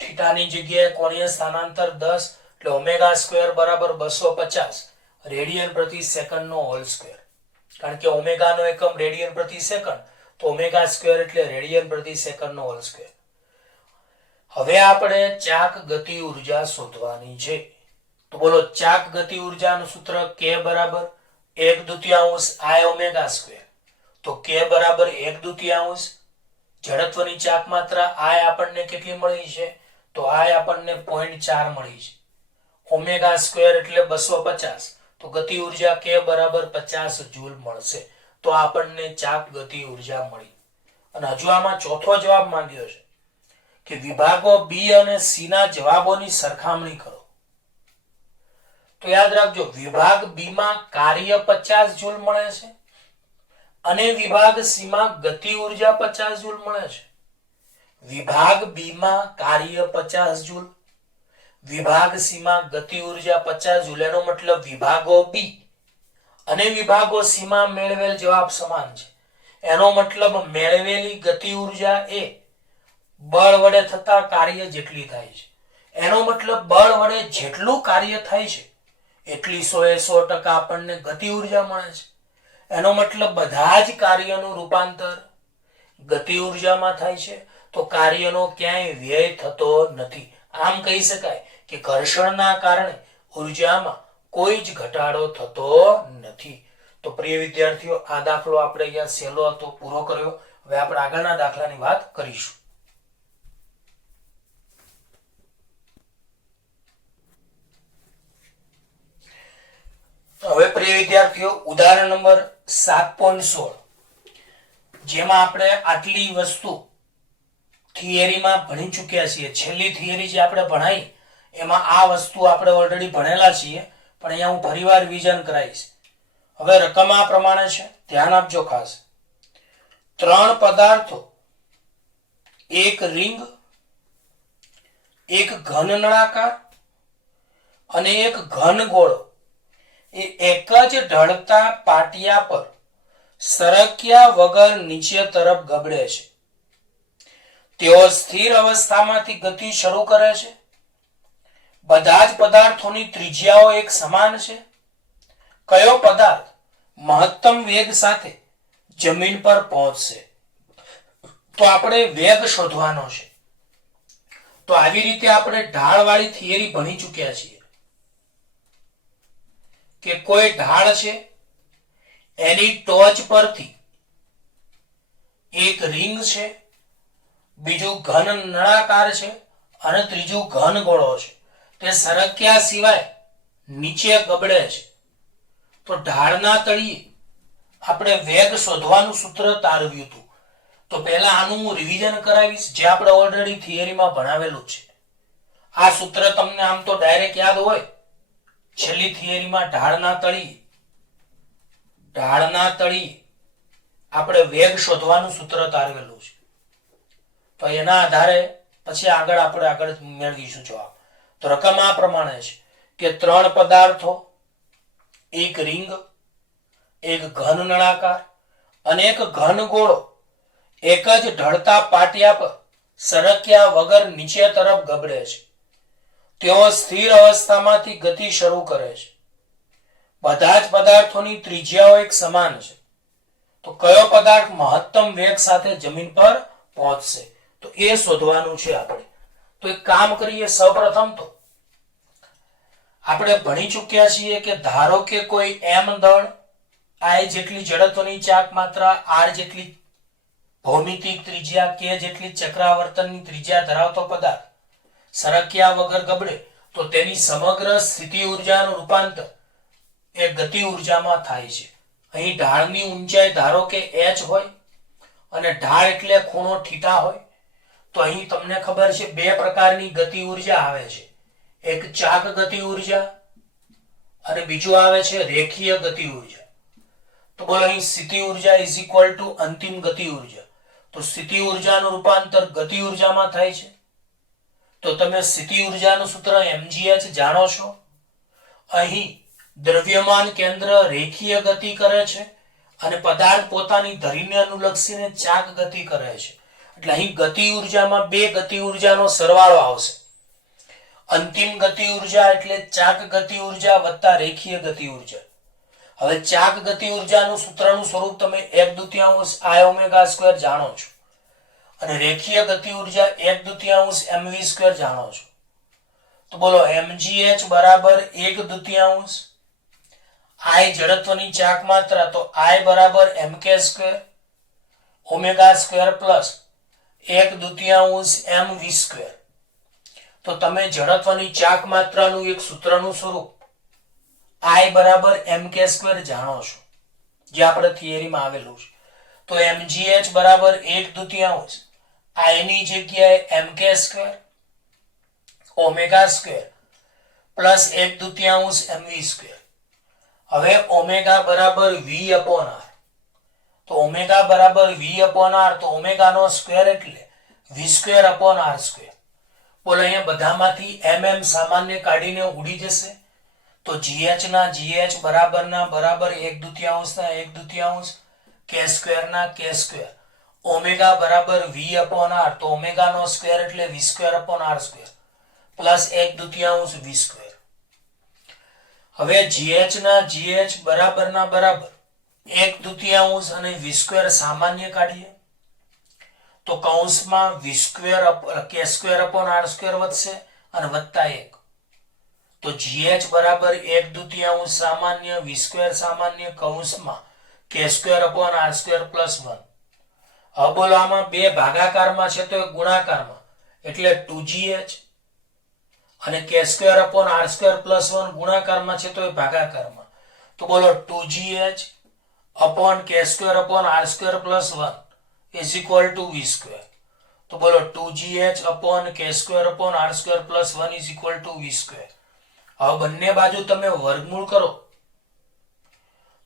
થીટાની જગ્યાએ કોણીય સ્થાનાંતર 10, એટલે ઓમેગા સ્ક્વેર બરાબર 250 રેડિયન પ્રતિ સેકન્ડનો હોલ સ્ક્વેર. કારણ કે ઓમેગાનો એકમ રેડિયન પ્રતિ સેકન્ડ, તો ઓમેગા સ્ક્વેર એટલે રેડિયન પ્રતિ સેકન્ડનો હોલ સ્ક્વેર. હવે આપણે ચાક ગતિ ઉર્જા શોધવાની છે. તો બોલો, ચાક ગતિ ઉર્જાનું સૂત્ર k બરાબર 1/2 I ઓમેગા સ્ક્વેર. તો k બરાબર 1/2. જડત્વની ચાક માત્રા I આપણને કેટલી મળી છે? તો I આપણને 0.4 મળી છે. ઓમેગા સ્ક્વેર એટલે 250, તો ગતિ ઉર્જા k બરાબર 50 જૂલ મળશે. તો આપણને ચાક ગતિ ઉર્જા મળી. અને હજુ આમાં ચોથો જવાબ માંગ્યો છે કે વિભાગો B અને C ના જવાબોની સરખામણી કરો. તો યાદ રાખજો, વિભાગ B માં કાર્ય 50 જૂલ મળે છે અને વિભાગ C માં ગતિ ઉર્જા 50 જૂલ મળે છે. વિભાગ B માં કાર્ય 50 જૂલ, વિભાગ C માં ગતિ ઉર્જા 50 જૂલ. એનો મતલબ વિભાગો B અને વિભાગો C માં મેળવેલ જવાબ સમાન છે. એનો મતલબ મેળવેલી ગતિ ઉર્જા એ બળ વડે થતા કાર્ય જેટલી થાય છે. એનો મતલબ બળ વડે જેટલું કાર્ય થાય છે એટલી 100% આપણને ગતિ ઉર્જા મળે છે. એનો મતલબ બધા જ કાર્યનું રૂપાંતર ગતિ ઉર્જામાં થાય છે, તો કાર્યનો ક્યાંય વ્યય થતો નથી. આમ કહી શકાય કે ઘર્ષણના કારણે ઉર્જામાં કોઈ જ ઘટાડો થતો નથી. તો પ્રિય વિદ્યાર્થીઓ, આ દાખલો આપણે અહીંયા સહેલો હતો, પૂરો કર્યો. હવે આપણે આગળના દાખલાની વાત કરીશું. હવે પ્રિય વિદ્યાર્થીઓ, ઉદાહરણ નંબર 7.16, જેમાં આપણે આટલી વસ્તુ થિયરીમાં ભણી ચૂક્યા છીએ. છેલ્લી થિયરી જે આપણે ભણાઈ એમાં આ વસ્તુ આપણે ઓલરેડી ભણેલા છીએ, પણ અહીંયા હું ફરીવાર રિવિઝન કરાવીશ. હવે રકમ આ પ્રમાણે છે, ધ્યાન આપજો ખાસ. 3 પદાર્થો, એક રિંગ, એક ઘન નળાકાર અને એક ઘન ગોળો એ એક જ ઢળતા પાટિયા પર સરક્યા વગર નીચે તરફ ગબડે છે. તેઓ સ્થિર અવસ્થામાંથી ગતિ શરૂ કરે છે. બધા જ પદાર્થોની ત્રિજ્યાઓ એક સમાન છે. કયો પદાર્થ મહત્તમ વેગ સાથે જમીન પર પહોંચશે? તો આપણે વેગ શોધવાનો છે. તો આવી રીતે આપણે ઢાળવાળી થિયરી ભણી ચૂક્યા છીએ કે કોઈ ઢાળ છે, એની ટોચ પરથી એક રિંગ છે, બીજું ઘન નળાકાર છે અને ત્રીજું ઘન ગોળો છે. તે સરક્યા સિવાય નીચે ગબડે છે. તો ઢાળના તળિયે આપણે વેગ શોધવાનું સૂત્ર તારવ્યું હતું. તો પહેલા આનું હું રિવિઝન કરાવીશ, જે આપણે ઓલરેડી થિયરીમાં ભણાવેલું છે. આ સૂત્ર તમને આમ તો ડાયરેક્ટ યાદ હોય, છેલ્લી થિયરીમાં ઢાળના તળિયે આપણે વેગ શોધવાનું સૂત્ર તારવેલું છે. તો એના આધારે પછી આગળ મેળવીશું જવાબ. તો રકમ આ પ્રમાણે છે કે 3 પદાર્થો, એક રિંગ, એક ઘન નળાકાર અને એક ઘન ગોળો એક જ ઢળતા પાટિયા પર સરક્યા વગર નીચે તરફ ગબડે છે. તેઓ સ્થિર અવસ્થામાંથી ગતિ શરૂ કરે છે. બધા જ પદાર્થોની ત્રિજ્યાઓ એક સમાન છે. તો કયો પદાર્થ મહત્તમ વેગ સાથે જમીન પર પહોંચશે, તો એ શોધવાનું છે આપણે. તો એક કામ કરીએ, સૌપ્રથમ તો આપણે ભણી ચૂક્યા છીએ કે ધારો કે કોઈ m દળ, I જેટલી જડત્વની ચાક માત્રા, r જેટલી ભૌમિતિક ત્રિજ્યા, k જેટલી ચક્રાવર્તનની ત્રિજ્યા ધરાવતો પદાર્થ સરક્યા વગર ગબડે તો તેની સમગ્ર સ્થિતિ ઉર્જાનું રૂપાંતર એ ગતિ ઉર્જામાં થાય છે. અહીં ઢાળની ઊંચાઈ ધારો કે h હોય અને ઢાળ એટલે ખૂણો થીટા હોય, તો અહીં તમને ખબર છે બે પ્રકારની ગતિ ઉર્જા આવે છે. એક ચાક ગતિ ઉર્જા અને બીજું આવે છે રેખીય ગતિ ઉર્જા. તો બોલો અહીં સ્થિતિ ઉર્જા ઇઝ ઇક્વલ ટુ અંતિમ ગતિ ઉર્જા. તો સ્થિતિ ઉર્જાનું રૂપાંતર ગતિ ઉર્જામાં થાય છે. તો તમે સ્થિતિ ઉર્જાનું સૂત્ર mgh જાણો છો. અહીં દ્રવ્યમાન કેન્દ્ર રેખીય ગતિ કરે છે અને પદાર્થ પોતાની ધરીને અનુલક્ષીને ચાક ગતિ કરે છે. એટલે અહીં ગતિ ઉર્જામાં બે ગતિ ઉર્જાનો સરવાળો આવશે. અંતિમ ગતિ ઉર્જા એટલે ચાક ગતિ ઉર્જા વત્તા રેખીય ગતિ ઉર્જા. હવે ચાક ગતિ ઉર્જાનું સૂત્રનું સ્વરૂપ તમે 1/2 I ઓમેગા સ્ક્વેર જાણો છો અને રેખીય ગતિ ઉર્જા 1/2 mv² જાણો છો. તો બોલો mgh બરાબર 1/2 I જડત્વની ચાક માત્રા, તો I બરાબર mk² omega square plus 1/2 mv². તો તમે જડત્વની ચાક માત્રાનું એક સૂત્રનું સ્વરૂપ I બરાબર mk² જાણો છો, જે આપણે થિયરીમાં આવેલું છે. તો mgh બરાબર 1/2 I ની જગ્યાએ mk² omega square plus 1/2 mv². હવે ઓમેગા બરાબર v અપોન r. તો ઓમેગા બરાબર v અપોન r, તો ઓમેગાનો સ્ક્વેર એટલે v² અપોન r². બોલો અહીંયા બધામાંથી mm સામાન્ય કાઢીને ઉડી જશે. તો gh ના gh બરાબરના બરાબર 1/2 ના 1/2 k² ના k². ઓમેગા બરાબર v અપોન r, તો ઓમેગાનો સ્ક્વેર એટલે v² upon r² plus 1/2 v². હવે gh ના gh બરાબરના બરાબર 1/2 અને v² સામાન્ય કાઢીએ તો કૌંસમાં v² k² અપોન r² વધશે અને વત્તા 1. તો gh બરાબર 1/2 સામાન્ય v² સામાન્ય કૌંસમાં k² અપોન r² પ્લસ 1. હવે બોલો આમાં બે ભાગાકારમાં છે તો એક ગુણાકારમાં, એટલે 2gh અને k² અપોન r² પ્લસ 1 ગુણાકારમાં છે તો એ ભાગાકારમાં. તો બોલો 2gh upon k² upon r² plus 1 is equal two v². તો બોલો 2gh upon k² upon r² plus 1 is equal two v². હવે બંને બાજુ તમે વર્ગમૂળ કરો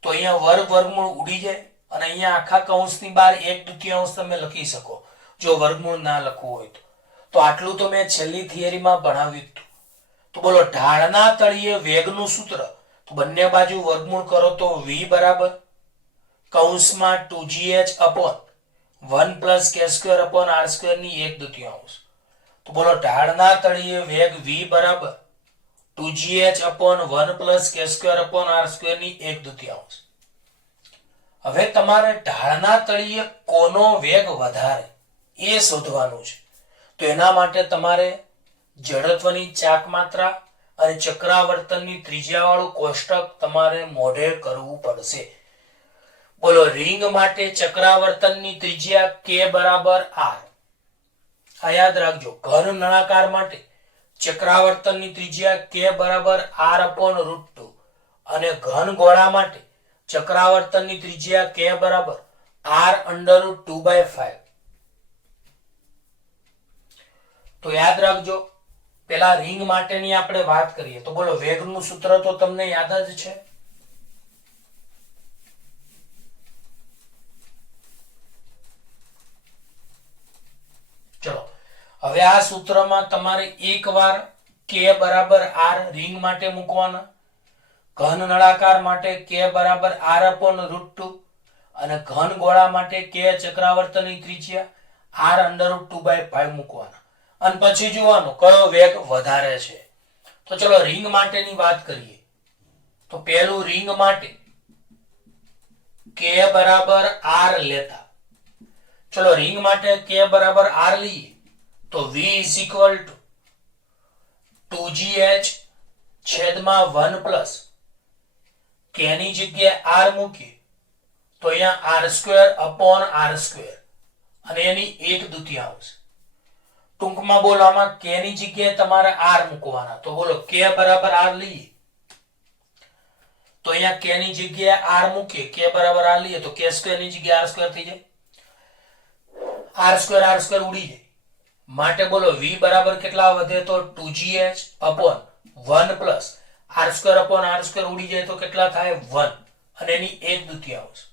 તો અહીંયા વર્ગમૂળ ઉડી જાય અને અહીંયા આખા કૌંસની બહાર 1/2 તમે લખી શકો જો વર્ગમૂળ ના લખવું હોય તો. તો આટલું તો મેં છેલ્લી થિયરીમાં ભણાવ્યું હતું. તો બોલો ઢાળના તળિયે વેગનું સૂત્ર, તો બંને બાજુ વર્ગમૂળ કરો તો v બરાબર કૌંસમાં 2gh upon 1 plus k² upon r² ની 1/2. તો બોલો ઢાળના તળિયે વેગ v બરાબર 2gh upon 1 plus k² upon r² ની 1/2. હવે તમારે ઢાળના તળિયે કોનો વેગ વધારે એ શોધવાનું છે. તો એના માટે તમારે જડત્વની ચાક માત્રા અને ચક્રાવર્તનની ત્રિજ્યાવાળું કોષ્ટક તમારે મોઢે કરવું પડશે. બોલો રિંગ માટે ચક્રાવર્તનની ત્રિજ્યા k બરાબર r. આ યાદ રાખજો. ઘન નળાકાર માટે ચક્રાવર્તનની ત્રિજ્યા k બરાબર r અપોન √2 અને ઘન ગોળા માટે ચક્રાવર્તનની ત્રિજ્યા k બરાબર r √2/5. તો યાદ રાખજો પેલા રિંગ માટેની આપણે વાત કરીએ તો બોલો વેગનું સૂત્ર તો તમને યાદ જ છે. ચલો હવે આ સૂત્રમાં તમારે એકવાર k બરાબર r રિંગ માટે મૂકવાના, ઘન નળાકાર માટે k બરાબર r upon √2 અને ઘન ગોળા માટે k ચક્રાવર્તનની ત્રિજ્યા r under √2/5 મૂકવાના અને પછી જોવાનું કયો વેગ વધારે છે. તો ચલો રિંગ માટેની વાત કરીએ તો પહેલું રિંગ માટે k બરાબર r લેતા. ચલો રિંગ માટે k બરાબર r લઈએ તો v is equal to 2gh છેદમાં 1 પ્લસ k ની જગ્યાએ r મૂકીએ તો અહીંયા r² upon r² અને એની 1/2. ટૂંકમાં બોલો આમાં k ની જગ્યાએ તમારે r મૂકવાના. તો બોલો k બરાબર r લઈએ તો અહીંયા k ની જગ્યાએ r મૂકીએ, k બરાબર r લઈએ તો k² ની જગ્યાએ r² થઈ જાય, r² ઉડી જાય. માટે બોલો v બરાબર કેટલા વધે તો 2gh upon 1 plus r² upon r² ઉડી જાય તો કેટલા થાય 1 અને એની 1/2.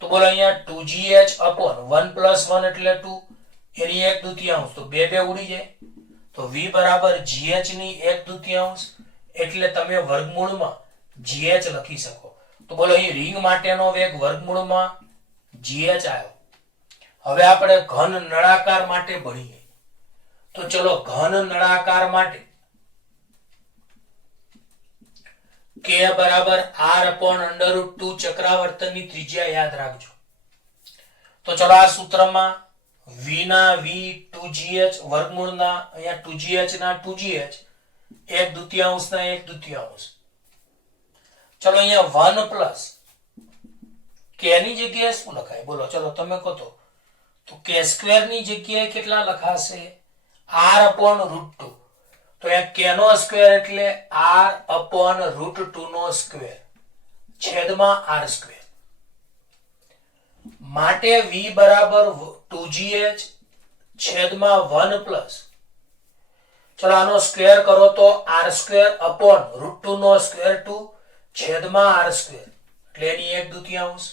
તો બોલો અહીંયા 2gh upon 1 plus 1 એટલે 2 એની 1/2 તો 2 ઉડી જાય. તો v બરાબર gh ની 1/2 એટલે તમે વર્ગમૂળમાં gh લખી શકો. તો બોલો અહીં રિંગ માટેનો વેગ વર્ગમૂળમાં gh આવ્યો. હવે આપણે ઘન નળાકાર માટે ભણીએ તો ચલો ઘન નળાકાર માટે k બરાબર r upon √2 ચક્રાવર્તનની ત્રિજ્યા યાદ રાખજો. તો ચલો આ સૂત્રમાં v ના v 2gh વર્ગમૂળના અહીંયા 2gh ના 2gh 1/2 ના 1/2. ચલો અહીંયા 1 પ્લસ k ની જગ્યાએ શું લખાય બોલો ચલો તમે કહો તો k² ની જગ્યાએ કેટલા લખાશે r upon √2. તો અહીંયા k નો સ્ક્વેર એટલે r upon √2 નો સ્ક્વેર છેદમાં r². માટે v બરાબર 2gh છેદમાં 1 પ્લસ ચલો આનો સ્ક્વેર કરો તો r² upon √2 નો સ્ક્વેર 2 છેદમાં r² એટલે એની 1/2.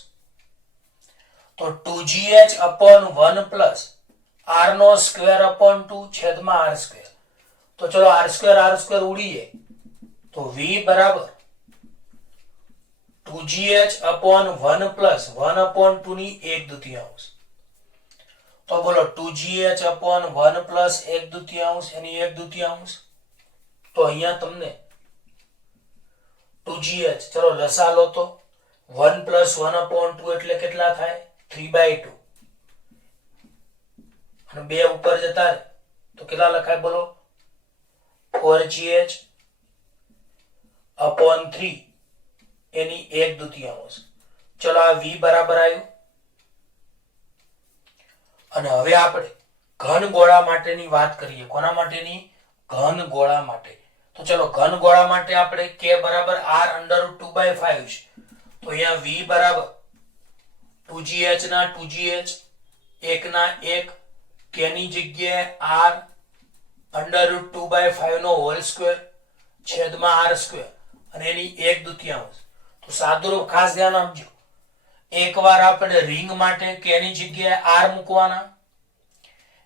તો 2gh upon 1 પ્લસ r નો સ્ક્વેર upon 2 છેદમાં r². તો ચલો r² ઉડી જાય તો v બરાબર 2gh upon 1 પ્લસ 1 upon 2 ની 1/2. તો બોલો 2gh upon 1 પ્લસ 1/2 એની 1/2. તો અહીંયા તમને 2gh ચલો લસા લો તો 1 પ્લસ 1 upon 2 એટલે કેટલા થાય 3/2 અને 2 ઉપર જતા રહે તો કેટલા લખાય બોલો 4gh upon 3 એની 1/2. ચલો આ v બરાબર આવ્યું. અને હવે આપણે ઘન ગોળા માટેની વાત કરીએ. કોના માટેની ઘન ગોળા માટે. તો ચલો ઘન ગોળા માટે આપણે k બરાબર r under √2/5 છે. તો અહીંયા v બરાબર 2gh ના 2gh 1 ના 1 k ની જગ્યાએ r under √2/5 નો હોલ સ્ક્વેર છેદમાં r² અને એની 1/2. તો સાદુરૂપ ખાસ ધ્યાન આપજો. એકવાર આપણે રિંગ માટે k ની જગ્યાએ r મૂકવાના,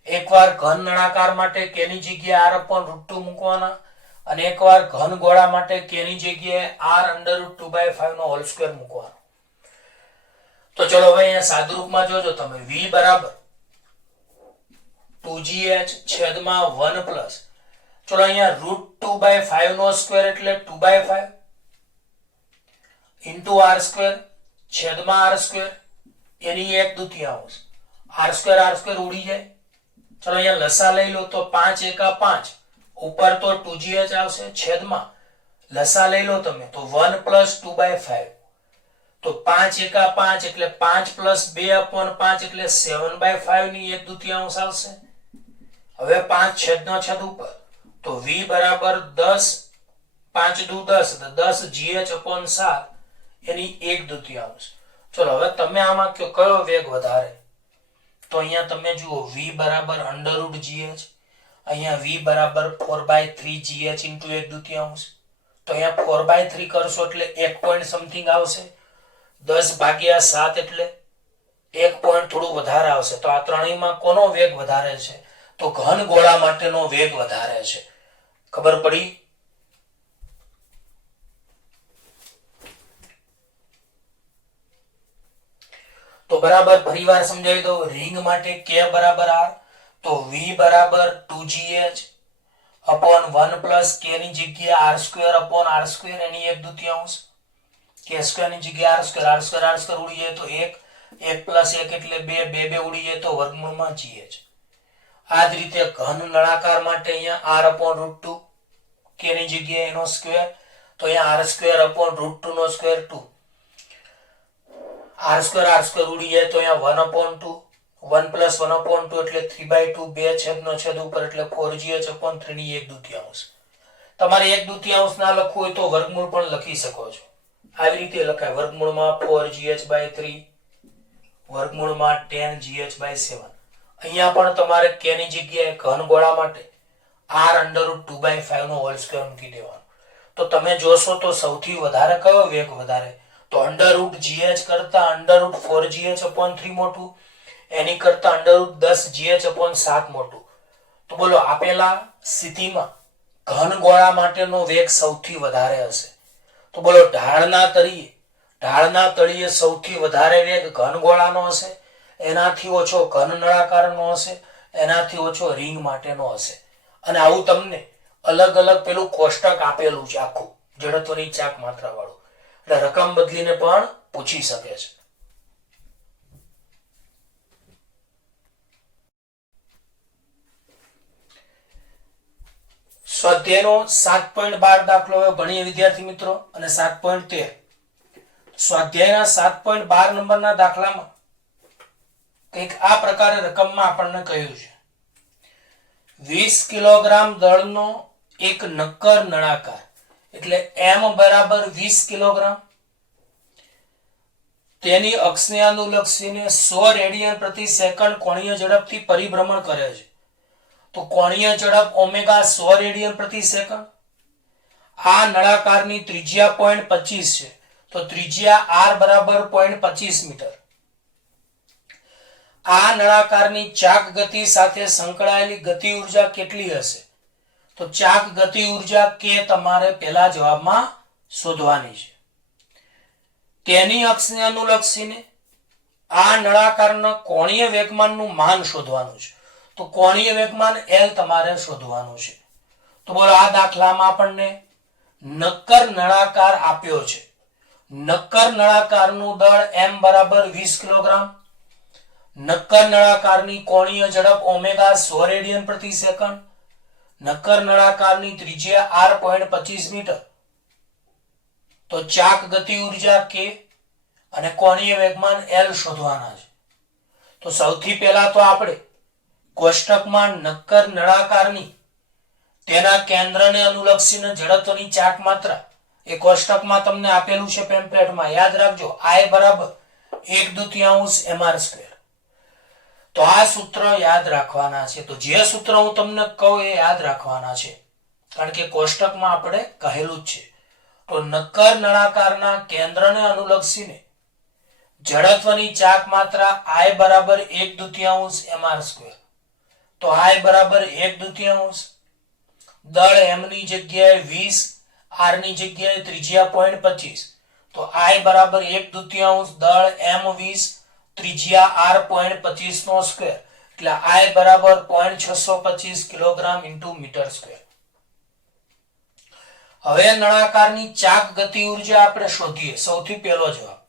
એકવાર ઘન નળાકાર માટે k ની જગ્યાએ r upon √2 મૂકવાના અને એકવાર ઘન ગોળા માટે k ની જગ્યાએ r under √2/5 નો હોલ સ્ક્વેર મૂકવાનો. તો ચલો હવે અહીંયા સાદુરૂપમાં જોજો તમે v બરાબર 2gh છેદમાં 1 પ્લસ ચલો અહીંયા √2/5 નો સ્ક્વેર એટલે 2/5 ઇન્ટુ r² છેદમાં r² એની 1/2. r² ઉડી જાય. ચલો અહીંયા લસા લઈ લો તો 5 એકા 5 ઉપર તો 2gh આવશે છેદમાં લસા લઈ લો તમે તો 1 પ્લસ 2/5 તો 5 એકા 5 એટલે 5 પ્લસ 2 upon 5 એટલે 7/5 ની 1/2 આવશે. હવે 5 છેદનો છેદ ઉપર તો v બરાબર 10 5 દુ 10 તો 10 gh upon 7 એની 1/2. ચલો હવે તમે આમાં કયો વેગ વધારે. તો અહીંયા તમે જુઓ v બરાબર √gh અહીંયા v બરાબર 4/3 gh ઇન્ટુ 1/2. તો અહીંયા 4/3 કરશો એટલે 1 પોઈન્ટ સમથિંગ આવશે. 10/7 એટલે 1 પોઈન્ટ થોડું વધારે આવશે. તો આ ત્રણેયમાં કોનો વેગ વધારે છે? તો ઘન ગોળા માટેનો વેગ વધારે છે. ખબર પડી? તો બરાબર ફરીવાર સમજાવી દઉં. રિંગ માટે k બરાબર r, તો v બરાબર 2gh અપોન 1 પ્લસ k ની જગ્યાએ r² અપોન r² એની 1/2 k સ્ક્વેર ની જગ્યાએ r² ઉડી જાય તો 1, 1 પ્લસ 1 એટલે 2, 2 ઉડી જાય તો વર્ગમૂળમાં gh. આ જ રીતે ઘન નળાકાર માટે અહીંયા r અપોન √2 k ની જગ્યાએ એનો સ્ક્વેર, તો અહીંયા r² અપોન √2 નો સ્ક્વેર 2, r² ઉડી જાય તો અહીંયા 1 અપોન 2, 1 પ્લસ 1 અપોન 2 એટલે 3/2, 2 છેદનો છેદ ઉપર એટલે 4gh અપોન 3 ની 1/2. તમારે 1/2 ના લખવું હોય તો વર્ગમૂળ પણ લખી શકો છો. આવી રીતે લખાય. વર્ગમૂળમાં 4gh/3 વર્ગમૂળમાં 10gh/7. અહીંયા પણ તમારે k ની જગ્યાએ ઘન ગોળા માટે r √2/5 નો હોલ સ્ક્વેર મૂકી દેવાનો. તો તમે જોશો તો સૌથી વધારે કયો વેગ વધારે? તો √gh કરતા √4gh અપોન 3 મોટું, એની કરતા √10gh અપોન 7 મોટું. તો બોલો આપેલા સ્થિતિમાં ઘન ગોળા માટેનો વેગ સૌથી વધારે હશે. તો બોલો ઢાળના તળિયે સૌથી વધારે વેગ ઘન ગોળાનો હશે, એનાથી ઓછો ઘન નળાકારનો હશે, એનાથી ઓછો રિંગ માટેનો હશે. અને આવું તમને અલગ અલગ પેલું કોષ્ટક આપેલું છે આખું જડત્વની ચાક માત્રા વાળું. એટલે રકમ બદલીને પણ પૂછી શકે છે. સ્વાધ્યાયનો 7.12 દાખલો હવે ભણીએ વિદ્યાર્થી મિત્રો. અને 7.13 સ્વાધ્યાયના 7.12 નંબરના દાખલામાં કંઈક આ પ્રકારે રકમમાં આપણને કહ્યું છે 20 કિલોગ્રામ દળનો એક નક્કર નળાકાર, એટલે m બરાબર 20 કિલોગ્રામ, તેની અક્ષને અનુલક્ષીને 100 રેડિયન પ્રતિ સેકન્ડ કોણીય ઝડપથી પરિભ્રમણ કરે છે. તો કોણીય ઝડપ ઓમેગા 100 રેડિયન પ્રતિ સેકન્ડ. આ નળાકારની ત્રિજ્યા 0.25 છે, તો ત્રિજ્યા r બરાબર 0.25 મીટર. આ નળાકારની ચાક ગતિ સાથે સંકળાયેલી ગતિ ઉર્જા કેટલી હશે? તો ચાક ગતિ ઉર્જા k તમારે પહેલા જવાબમાં શોધવાની છે. તેની અક્ષને અનુલક્ષીને આ નળાકારના કોણીય વેગમાનનું માન શોધવાનું છે. તો કોણીય વેગમાન L તમારે શોધવાનું છે. તો બોલો આ દાખલામાં આપણને નક્કર નળાકાર આપ્યો છે. નક્કર નળાકારનું દળ m બરાબર 20 કિલોગ્રામ, નક્કર નળાકારની કોણીય ઝડપ ઓમેગા 100 રેડિયન પ્રતિ સેકન્ડ, નક્કર નળાકારની ત્રિજ્યા r 0.25 મીટર. તો ચાક ગતિ ઉર્જા k અને કોણીય વેગમાન L શોધવાના છે. તો સૌથી પહેલા તો આપણે કોષ્ટકમાં નક્કર નળાકારની તેના કેન્દ્રને અનુલક્ષીને જડત્વની ચાક માત્રા એ કોષ્ટકમાં તમને આપેલું છે પેમ્પલેટમાં. યાદ રાખજો I બરાબર 1/2 mr². તો આ સૂત્ર યાદ રાખવાના છે. તો જે સૂત્ર હું તમને કહું એ યાદ રાખવાના છે, કારણ કે કોષ્ટકમાં આપણે કહેલું જ છે. તો નક્કર નળાકારના કેન્દ્રને અનુલક્ષીને જડત્વની ચાક માત્રા I બરાબર 1/2 mr². તો I બરાબર 1/2, દળ m ની જગ્યાએ 20, r ની જગ્યાએ ત્રિજ્યા 0.25. તો I બરાબર 1/2 દળ m20, ત્રિજ્યા r 0.25 નો સ્ક્વેર, એટલે I બરાબર 0.625 કિલોગ્રામ ઇન્ટુ મીટર સ્ક્વેર. હવે નળાકારની ચાક ગતિ ઉર્જા આપણે શોધીએ. સૌથી પહેલો જવાબ.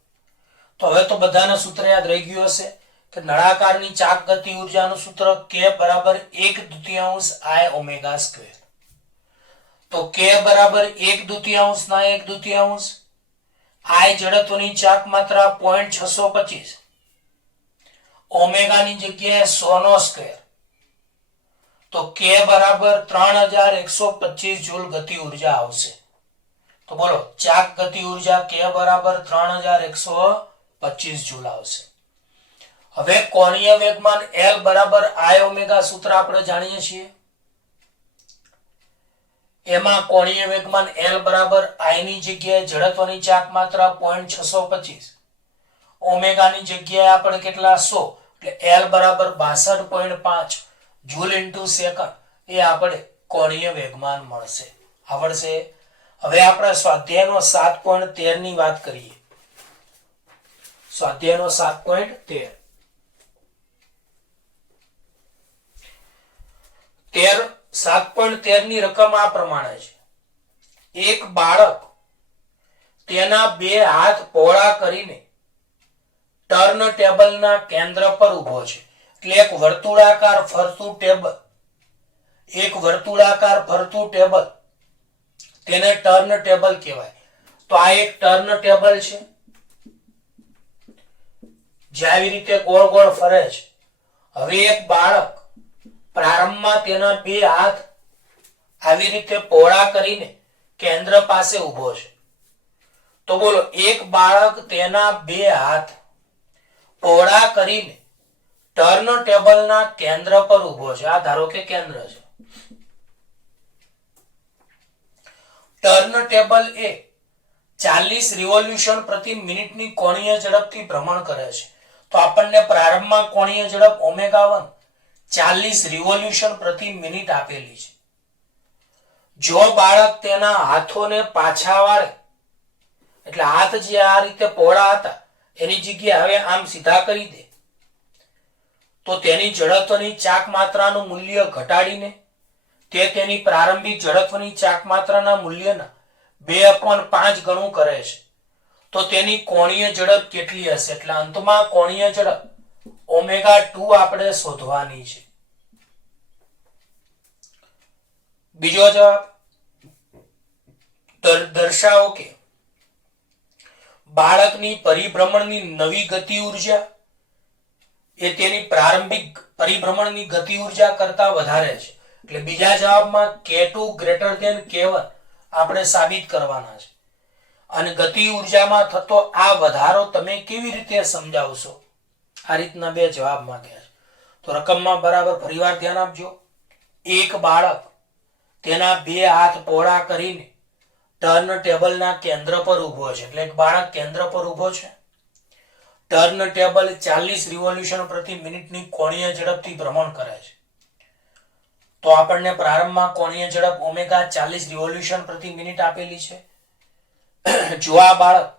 તો હવે તો બધાને સૂત્ર યાદ રહી ગયું હશે કે નળાકારની ચાક ગતિ ઉર્જાનું સૂત્ર k બરાબર 1/2 I ઓમેગા સ્ક્વેર. તો k બરાબર 1/2 ના 1/2, I જડત્વની ચાક માત્રા 0.625, ઓમેગા ની જગ્યાએ 100 નો સ્ક્વેર. તો k બરાબર 3125 જૂલ ગતિ ઉર્જા આવશે. તો બોલો ચાક ગતિ ઉર્જા k બરાબર 3125 જૂલ આવશે. હવે કોણીય વેગમાન L બરાબર I ઓમેગા સૂત્ર આપણે જાણીએ છીએ. એમાં કોણીય વેગમાન L બરાબર I ની જગ્યાએ જડત્વની ચાક માત્રા 0.625, ઓમેગાની જગ્યાએ આપણે કેટલા 100 એટલે L બરાબર 62.5 જૂલ ઇન્ટુ સેકન્ડ એ આપણે કોણીય વેગમાન મળશે. આવડશે. હવે આપણે સ્વાધ્યાયનો 7.13 ની વાત કરીએ. સ્વાધ્યાયનો 7.13 7.13 ની રકમ આ પ્રમાણે છે. એક બાળક તેના બે હાથ પહોળા કરીને ટર્ન ટેબલના કેન્દ્ર પર ઊભો છે. એટલે એક વર્તુળાકાર ફરતું ટેબલ તેને ટર્ન ટેબલ કહેવાય. તો આ એક ટર્ન ટેબલ છે જે આવી રીતે ગોળ ગોળ ફરે છે. હવે એક બાળક પ્રારંભમાં તેના બે હાથ આવી રીતે પહોળા કરીને કેન્દ્ર પાસે ઊભો છે. તો બોલો, એક બાળક તેના બે હાથ પહોળા કરીને ટર્ન ટેબલના કેન્દ્ર પર ઊભો છે. આ ધારો કે કેન્દ્ર છે. ટર્ન ટેબલ એ 40 રિવોલ્યુશન પ્રતિ મિનિટની કોણીય ઝડપથી ભ્રમણ કરે છે. તો આપણને પ્રારંભમાં કોણીય ઝડપ ω1 40 રિવોલ્યુશન પ્રતિ મિનિટ આપેલી છે. જો બાળક તેના હાથોને પાછા વાળે, એટલે હાથ જે આ રીતે પહોળા હતા એની જગ્યાએ હવે આમ સીધા કરી દે, તો તેની જડત્વની ચાક માત્રાનું મૂલ્ય ઘટાડીને તે તેની પ્રારંભિક જડત્વની ચાક માત્રાના મૂલ્યના 2/5 ગણું કરે છે. તો તેની કોણીય ઝડપ કેટલી હશે? એટલે અંતમાં કોણીય ઝડપ ω2 આપણે શોધવાની છે. બીજો જવાબ, દર્શાવો કે બાળકની પરિભ્રમણની નવી ગતિ ઉર્જા એ તેની પ્રારંભિક પરિભ્રમણની ગતિ ઉર્જા કરતા વધારે છે. એટલે બીજા જવાબમાં K2 ગ્રેટર ધેન K1 આપણે સાબિત કરવાના છે. અને ગતિ ઉર્જામાં થતો આ વધારો તમે કેવી રીતે સમજાવશો? આ રીતના બે જવાબ માંગ્યા છે. તો રકમમાં બરાબર ફરીવાર ધ્યાન આપજો. એક બાળક તેના બે હાથ પહોળા કરીને ટર્ન ટેબલના કેન્દ્ર પર ઊભો છે. એટલે એક બાળક કેન્દ્ર પર ઊભો છે. ટર્ન ટેબલ 40 રિવોલ્યુશન પ્રતિ મિનિટની કોણીય ઝડપથી ભ્રમણ કરે છે. તો આપણને પ્રારંભમાં કોણીય ઝડપ ω 40 રિવોલ્યુશન પ્રતિ મિનિટ આપેલી છે. જો આ બાળક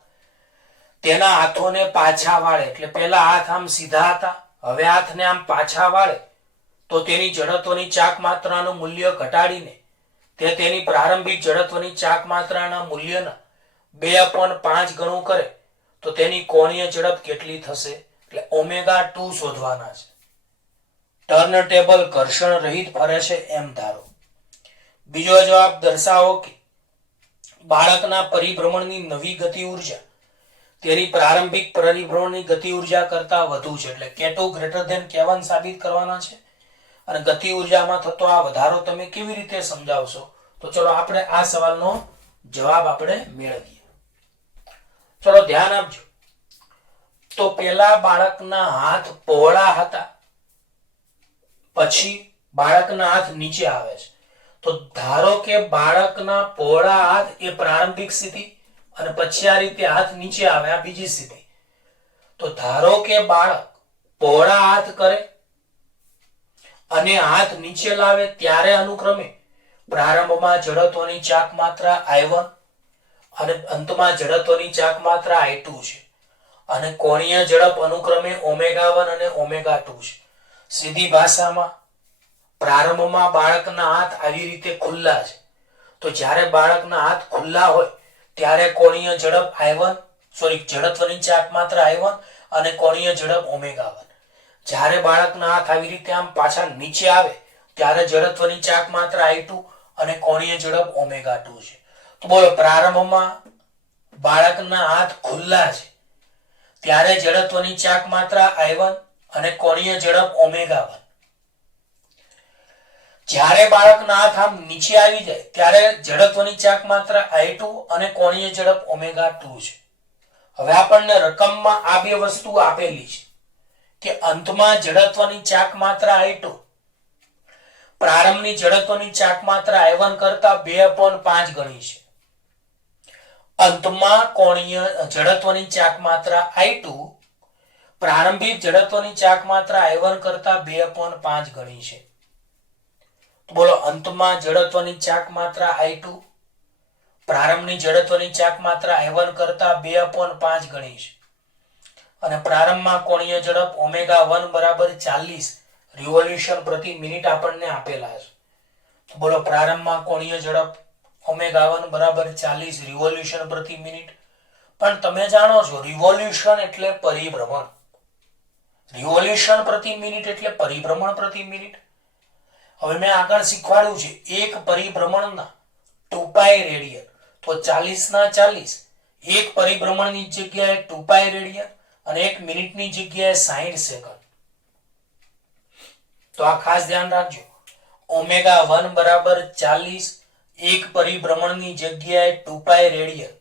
તેના હાથોને પાછા વાળે, એટલે પહેલા હાથ આમ સીધા હતા, હવે હાથને આમ પાછા વાળે, તો તેની જડત્વની ચાક માત્રાનું મૂલ્ય ઘટાડીને તે તેની પ્રારંભિક જડત્વની ચાક માત્રાના મૂલ્યના 2/5 ગણું કરે તો તેની કોણીય ઝડપ કેટલી થશે? એટલે ω2 શોધવાના છે. ટર્ન ટેબલ ઘર્ષણ રહિત ફરે છે એમ ધારો. બીજો જવાબ, દર્શાવો કે બાળકના પરિભ્રમણની નવી ગતિ ઉર્જા તેની પ્રારંભિક પરિભ્રમણની ગતિ ઉર્જા કરતા વધુ છે. એટલે K2 ગ્રેટર ધેન K1 સાબિત કરવાના છે. અને ગતિ ઉર્જામાં થતો આ વધારો તમે કેવી રીતે સમજાવશો? તો ચલો આપણે આ સવાલનો જવાબ આપણે મેળવીએ. ચલો ધ્યાન આપજો. તો પેલા બાળકના હાથ પહોળા હતા, પછી બાળકના હાથ નીચે આવે છે. તો ધારો કે બાળકના પહોળા હાથ એ પ્રારંભિક સ્થિતિ અને પછી આ રીતે હાથ નીચે આવે, આ બીજી સ્થિતિ. તો ધારો કે બાળક પહોળા હાથ કરે અને હાથ નીચે લાવે ત્યારે અનુક્રમે પ્રારંભમાં જડત્વની ચાક માત્રા I1 અને અંતમાં જડત્વની ચાક માત્રા I2 છે. અને કોણીય ઝડપ અનુક્રમે ω1 અને ω2 છે. સીધી ભાષામાં પ્રારંભમાં બાળકના હાથ આવી રીતે ખુલ્લા છે. તો જ્યારે બાળકના હાથ ખુલ્લા હોય ત્યારે કોણીય ઝડપ જડત્વની ચાક માત્રા I1 અને કોણીય ઝડપ ω1. જ્યારે બાળકના હાથ આવી રીતે આમ પાછા નીચે આવે ત્યારે જડત્વની ચાક માત્રા I2 અને કોણીય ઝડપ ω2 છે. તો બોલો, પ્રારંભમાં બાળકના હાથ ખુલ્લા છે ત્યારે જડત્વની ચાક માત્રા I1 અને કોણીય ઝડપ ω1. જ્યારે બાળકના હાથ આમ નીચે આવી જાય ત્યારે જડત્વની ચાક માત્રા I2 અને કોણીય ઝડપ ω2 છે. હવે આપણને રકમમાં આ બે વસ્તુ આપેલી છે કે અંતમાં જડત્વની ચાક માત્રા I2 પ્રારંભની જડત્વની ચાક માત્રા I1 કરતા 2/5 ગણી છે. અંતમાં કોણીય જડત્વની ચાક માત્રા I2 પ્રારંભિક જડત્વની ચાક માત્રા I1 કરતા 2/5 ગણી છે. તો બોલો, અંતમાં જડત્વની ચાક માત્રા I2 પ્રારંભની જડત્વની ચાક માત્રા I1 કરતા 2/5 ગણી છે. અને પ્રારંભમાં કોણીય ઝડપ ω1 બરાબર 40 રિવોલ્યુશન પ્રતિ મિનિટ આપણને આપેલા છે. તો બોલો, પ્રારંભમાં કોણીય ઝડપ ω1 બરાબર 40 રિવોલ્યુશન પ્રતિ મિનિટ. પણ તમે જાણો છો રિવોલ્યુશન એટલે પરિભ્રમણ, રિવોલ્યુશન પ્રતિ મિનિટ એટલે પરિભ્રમણ પ્રતિ મિનિટ. હવે મેં આગળ શીખવાડ્યું છે એક પરિભ્રમણના 2π રેડિયન, તો 40/40 એક પરિભ્રમણની જગ્યાએ 2π રેડિયન અને એક મિનિટની જગ્યાએ 60 સેકન્ડ. તો આ ખાસ ધ્યાન રાખજો, ω1 બરાબર 40 એક પરિભ્રમણની જગ્યાએ 2π રેડિયન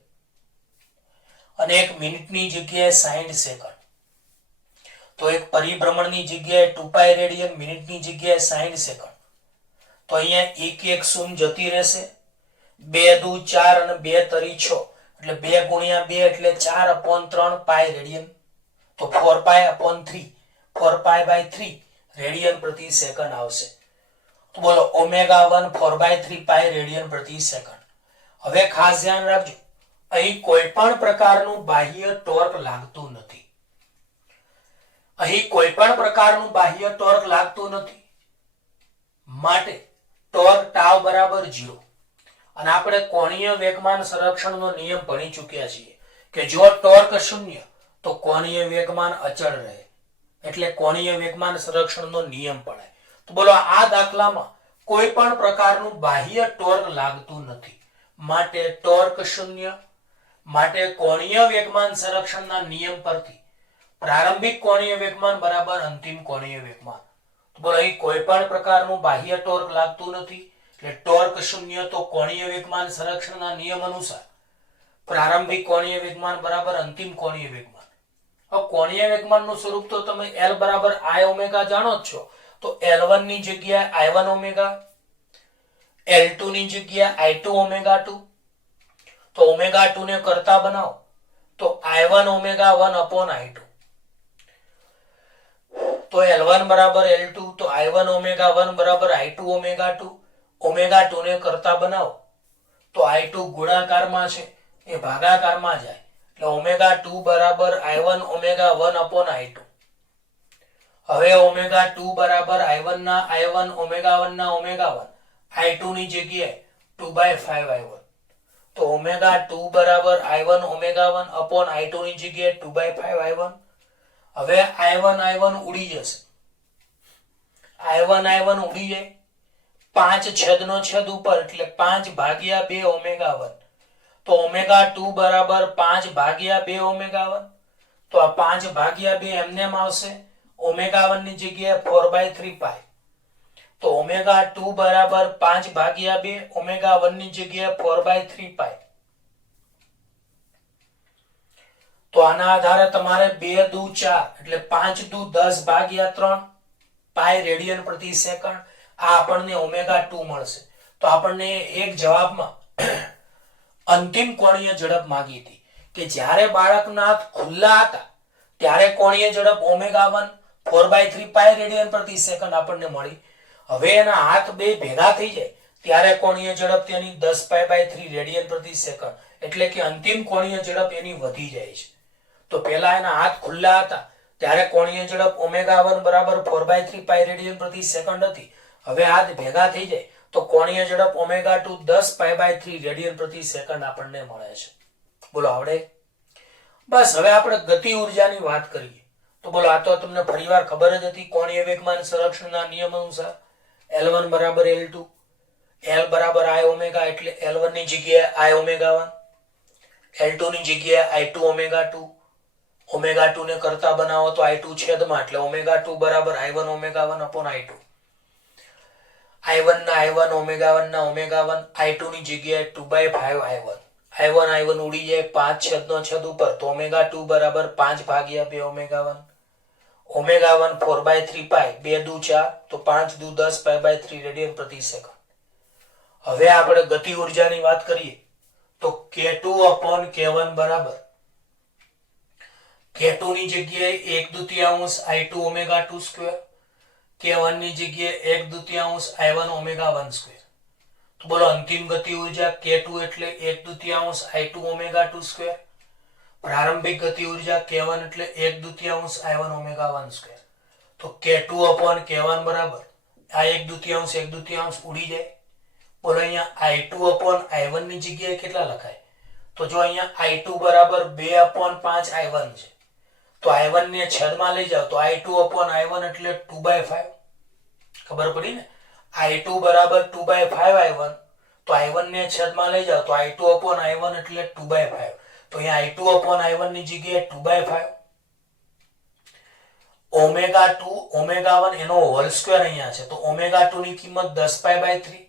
અને એક મિનિટની જગ્યાએ 60 સેકન્ડ. તો એક પરિભ્રમણની જગ્યાએ 2π રેડિયન, મિનિટની જગ્યાએ 60 સેકન્ડ. તો અહીંયા 1 1 શૂન્ય જતી રહેશે, 2 દુ 4 અને 2 તરી 6 એટલે 2 ગુણ્યા 2 એટલે 4/3 પાઈ રેડિયન. તો 4π/3 4π/3 રેડિયન પ્રતિ સેકન્ડ આવશે. તો બોલો, ω1 4/3 પાઈ રેડિયન પ્રતિ સેકન્ડ. હવે ખાસ ધ્યાન રાખજો, અહીં કોઈ પણ પ્રકારનું બાહ્ય ટોર્ક લાગતું નથી. અહીં કોઈ પણ પ્રકારનું બાહ્ય ટોર્ક લાગતું નથી, માટે ટોર્ક ટાઉ બરાબર 0. અને આપણે કોણીય વેગમાન સંરક્ષણનો નિયમ ભણી ચૂક્યા છીએ કે જો ટોર્ક શૂન્ય તો કોણીય વેગમાન અચળ રહે, એટલે કોણીય વેગમાન સંરક્ષણનો નિયમ પડે. તો બોલો, આ દાખલામાં કોઈ પણ પ્રકારનું બાહ્ય ટોર્ક લાગતું નથી, માટે ટોર્ક શૂન્ય. માટે કોણીય વેગમાન સંરક્ષણના નિયમ પરથી પ્રારંભિક કોણીય વેગમાન બરાબર અંતિમ કોણીય વેગમાન. તો બોલો, અહીં કોઈ પણ પ્રકારનું બાહ્ય ટોર્ક લાગતું નથી, એટલે ટોર્ક શૂન્ય. તો કોણીય વેગમાન સંરક્ષણના નિયમ અનુસાર પ્રારંભિક કોણીય વેગમાન બરાબર અંતિમ કોણીય વેગમાન. હવે કોણીય વેગમાનનું સ્વરૂપ તો તમે L બરાબર I ઓમેગા જાણો જ છો. તો L1 ની જગ્યાએ I1 ઓમેગા, L2 ની જગ્યાએ I2 ω2. તો ω2 ને કરતા બનાવો તો I1 ω1/I2. તો L1 બરાબર L2, તો I1 ω1 બરાબર I2 ω2. ω2 ને કરતા બનાવો તો I2 ગુણાકારમાં છે એ ભાગાકારમાં જાય, એટલે ω2 બરાબર I1 ω1/I2. હવે ω2 બરાબર I1 ના I1 ω1 ના ω1, I2 ની જગ્યાએ 2/5I1. તો ω2 બરાબર I1 ω1/I2 ની જગ્યાએ 2/5I1. હવે I1 ઉડી જશે, I1 ઉડી જાય, 5 છેદનો છેદ ઉપર એટલે 5/2 ω1. તો ω2 બરાબર 5/2 ω1. તો આ 5/2 એમને એમ આવશે, ω1 ની જગ્યાએ 4/3 પાઈ. તો ω2 બરાબર 5/2 ω1 ની જગ્યાએ 4/3 પાઈ. તો આના આધારે તમારે 2 દુ 4 એટલે 5 દુ 10/3 પાઈ રેડિયન પ્રતિ સેકન્ડ આ આપણને ω2 મળશે. તો આપણને એક જવાબમાં અંતિમ કોણીય ઝડપ માંગી હતી કે જ્યારે બાળકના હાથ ખુલ્લા હતા ત્યારે કોણીય ઝડપ ω1 4/3 પાઈ રેડિયન પ્રતિ સેકન્ડ આપણને મળી. હવે એના હાથ બે ભેગા થઈ જાય ત્યારે કોણીય ઝડપ તેની 10π/3 રેડિયન પ્રતિ સેકન્ડ, એટલે કે અંતિમ કોણીય ઝડપ એની વધી જાય છે. તો પહેલા એના હાથ ખુલ્લા હતા ત્યારે કોણીય ઝડપ ω1 બરાબર 4/3 પાઈ રેડિયન પ્રતિ સેકન્ડ હતી. હવે હાથ ભેગા થઈ જાય તો કોણીય ઝડપ ω2 10π/3 રેડિયન પ્રતિ સેકન્ડ આપણને મળે છે. બોલો, આવડે? બસ હવે આપણે ગતિ ઉર્જાની વાત કરીએ. તો બોલો, આ તો તમને ફરીવાર ખબર જ હતી કોણીય વેગમાન સંરક્ષણના નિયમ અનુસાર L1 બરાબર L2, L બરાબર I ઓમેગા એટલે L1 ની જગ્યાએ I ω1, L2 ની જગ્યાએ I2 ω2. ω2 ને કરતા બનાવો તો I2 છેદમાં એટલે ω2 બરાબર I1 ω1/I2. I1 ના I1 ω1 ના ω1, I2 ની જગ્યાએ 2/5I1. I1 ઉડી જાય 5 છેદનો છેદ ઉપર તો ω2 બરાબર 5/2 ω1. ઓમેગા 1 4/3 પાઈ 2 દુ 4 તો 5 દુ 10 પાઈ/3 રેડિયન પ્રતિ સેકન્ડ. હવે આપણે ગતિ ઉર્જાની વાત કરીએ તો K2/K1 બરાબર K2 ની જગ્યાએ 1/2 I2 ઓમેગા 2 સ્ક્વેર, K1 ની જગ્યાએ 1/2 I1 ઓમેગા 1 સ્ક્વેર. તો બોલો અંતિમ ગતિ ઉર્જા K2 એટલે 1/2 I2 ઓમેગા 2 સ્ક્વેર, પ્રારંભિક ગતિ ઉર્જા K1 એટલે 1/2 I1 ઓમેગા 1 સ્ક્વેર. તો K2/K1 બરાબર આ 1/2 ઉડી જાય. બોલો અહીંયા I2/I1 ની જગ્યાએ કેટલા લખાય? તો જો અહીંયા I2 બરાબર 2/5 I1 છે, તો I1 ને છેદમાં લઈ જાવ તો I2/I1 એટલે 2/5. ખબર પડી ને? I2 બરાબર 2/5 I1, તો I1 ને છેદમાં લઈ જાવ તો I2/I1 એટલે 2/5. તો અહીંયા I2/I1 ની જગ્યાએ 2/5. ઓમેગા 2 ઓમેગા 1 એનો હોલ સ્ક્વેર અહીંયા છે, તો ઓમેગા 2 ની કિંમત 10 π/3,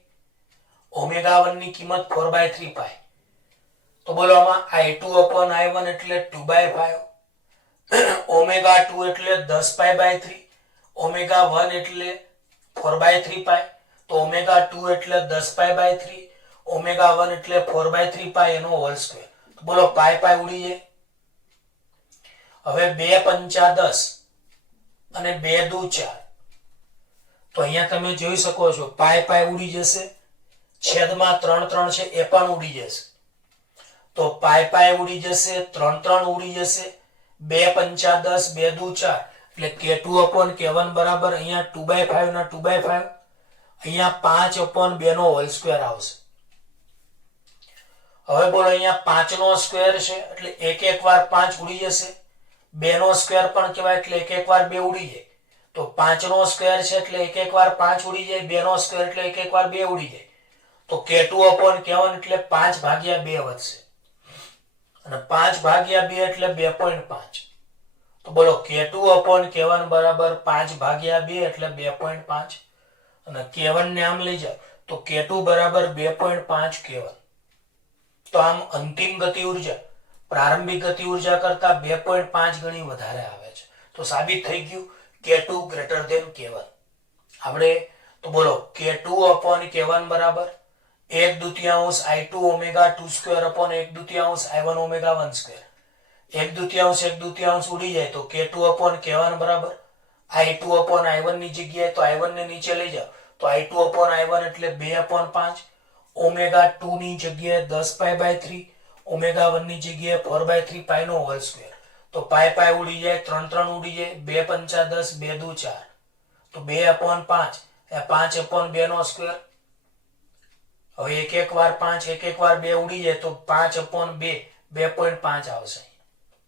ઓમેગા 1 ની કિંમત 4/3 પાઈ. તો બોલો આમાં I2/I1 એટલે 2/5, ઓમેગા 2 એટલે 10 π/3, ઓમેગા 1 એટલે 4/3 પાઈ. તો ઓમેગા 2 એટલે 10 π/3, ઓમેગા 1 એટલે 4/3 પાઈ એનો હોલ સ્ક્વેર. તો બોલો પાઈ પાઈ ઉડી જાય. હવે 2 પંચા 10 અને 2 દુ 4, તો અહીંયા તમે જોઈ શકો છો પાઈ પાઈ ઉડી જશે, છેદમાં 3 3 છે એ પણ ઉડી જશે. તો પાઈ પાઈ ઉડી જશે, 3 3 ઉડી જશે, 2 પંચા 10 2 દુ 4 એટલે K2/K1 બરાબર અહીંયા 2/5 ના 2/5, અહીંયા 5/2 નો હોલ સ્ક્વેર આવશે. હવે બોલો અહીંયા 5 નો સ્ક્વેર છે એટલે એક એક વાર 5 ઉડી જશે, 2 નો સ્ક્વેર પણ કહેવાય એટલે એક એક વાર 2 ઉડી જાય. તો 5 નો સ્ક્વેર છે એટલે એક એક વાર 5 ઉડી જાય, 2 નો સ્ક્વેર એટલે એક એક વાર 2 ઉડી જાય. તો K2/K1 એટલે 5/2 વધશે, અને 5/2 એટલે 2.5. તો બોલો K2/K1 બરાબર 5/2 એટલે 2.5, અને K1 ને આમ લઈ જાવ તો K2 બરાબર 2.5 K1. તો આમ અંતિમ ગતિ ઉર્જા પ્રારંભિક ગતિ ઉર્જા કરતા 2.5 ગણી વધારે આવે છે. તો સાબિત થઈ ગયું K2 ગ્રેટર ધેન K1. આપણે તો બોલો K2/K1 બરાબર 1/2 I2 omega 2 square upon 1/2 I1 omega 1 square. 1/2 ઉડી જાય તો K2/K1 બરાબર I2/I1 ની જગ્યાએ તો I1 ને નીચે લઈ જાઓ તો I2/I1 એટલે 2/5, ઓમેગા 2 ની જગ્યાએ 10 π/3, ઓમેગા 1 ની જગ્યાએ 4/3 પાઈ નો હોલ સ્ક્વેર. તો પાઈ પાઈ ઉડી જાય, 3 3 ઉડી જાય, 2 પંચા 10 2 દુ 4, તો 2/5 એ 5/2 નો સ્ક્વેર. હવે એક એક વાર 5 એક એક વાર 2 ઉડી જાય તો 5/2 2.5 આવશે.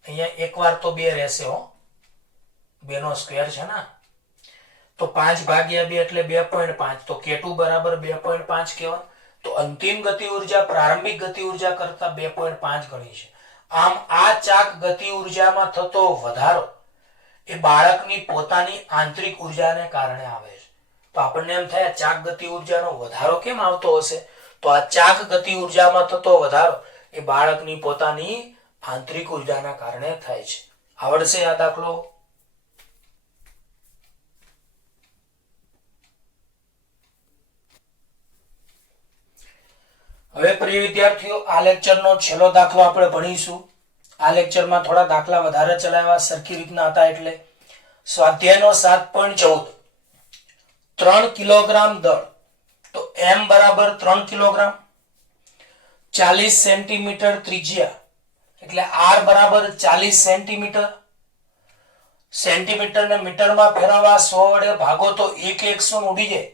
અહીંયા એક વાર તો 2 રહેશે હો, 2 નો સ્ક્વેર છે ને. તો 5/2 એટલે 2.5, તો K2 બરાબર 2.5 K1. તો અંતિમ ગતિ ઉર્જા પ્રારંભિક ગતિ ઉર્જા કરતા 2.5 ગણી છે. આમ આ ચાક ગતિ ઉર્જામાં થતો વધારો એ બાળકની પોતાની આંતરિક ઉર્જાને કારણે આવે છે. તો આપણને એમ થાય ચાક ગતિ ઉર્જાનો વધારો કેમ આવતો હશે? તો આ ચાક ગતિ ઉર્જામાં થતો વધારો એ બાળકની પોતાની આંતરિક ઉર્જાના કારણે થાય છે. આવડશે આ દાખલો? હવે પ્રિય વિદ્યાર્થીઓ, આ લેક્ચરનો છેલ્લો દાખલો આપણે ભણીશું. આ લેક્ચરમાં થોડા દાખલા વધારે ચલાવ્યા, સરખી રીતના હતા એટલે. સ્વાધ્યાયનો 7.14, 3 કિલોગ્રામ દળ, તો M બરાબર 3 કિલોગ્રામ, 40 સેન્ટીમીટર ત્રિજ્યા એટલે R બરાબર 40 સેન્ટીમીટર. સેન્ટીમીટર ને મીટરમાં ફેરવવા 100 વડે ભાગો તો 1/100 ઉડી જાય,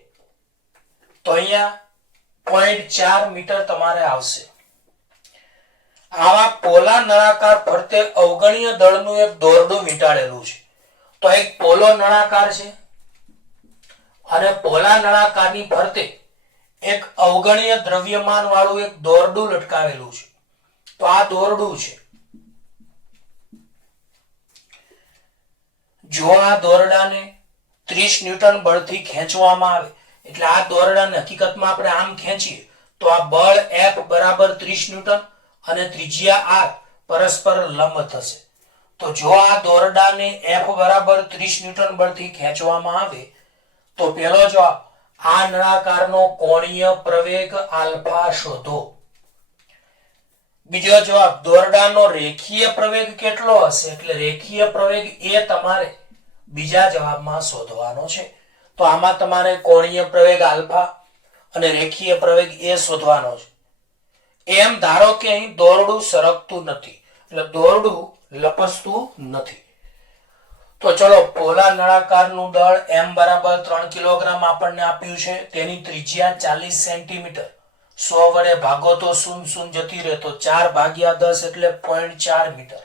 તો અહીંયા 0.4 મીટર તમારે આવશે. આવા પોલા નળાકાર ફરતે અવગણ્ય દળનું એક દોરડું વીંટાળેલું છે. તો એક પોલો નળાકાર છે અને પોલા નળાકારની ફરતે એક અવગણ્ય દ્રવ્યમાન વાળું એક દોરડું લટકાવેલું છે. તો આ દોરડું છે. જો આ દોરડાને 30 ન્યૂટન બળથી ખેંચવામાં આવે, એટલે આ દોરડાને હકીકતમાં આપણે આમ ખેંચીએ તો આ બળ F બરાબર 30 ન્યૂટન અને ત્રિજ્યા R પરસ્પર લંબ થશે. તો જો આ દોરડાને F બરાબર 30 ન્યૂટન બળથી ખેંચવામાં આવે તો પહેલો જવાબ આ નળાકારનો કોણીય પ્રવેગ આલ્ફા શોધો. બીજો જવાબ દોરડાનો રેખીય પ્રવેગ કેટલો હશે એટલે રેખીય પ્રવેગ એ તમારે બીજા જવાબમાં શોધવાનો છે. તો આમાં તમારે કોણીય પ્રવેગ આલ્ફા અને રેખીય પ્રવેગ એ શોધવાનો છે. એમ ધારો કે અહીં દોરડું સરકતું નથી એટલે દોરડું લપસતું નથી. તો ચલો પોલા નળાકારનું દળ m બરાબર 3 કિલોગ્રામ આપણને આપ્યું છે. તેની ત્રિજ્યા 40 સેન્ટીમીટર. 100 વડે ભાગો તો 0 જતી રહે તો 4 ભાગ્યા 10 એટલે 0.4 મીટર.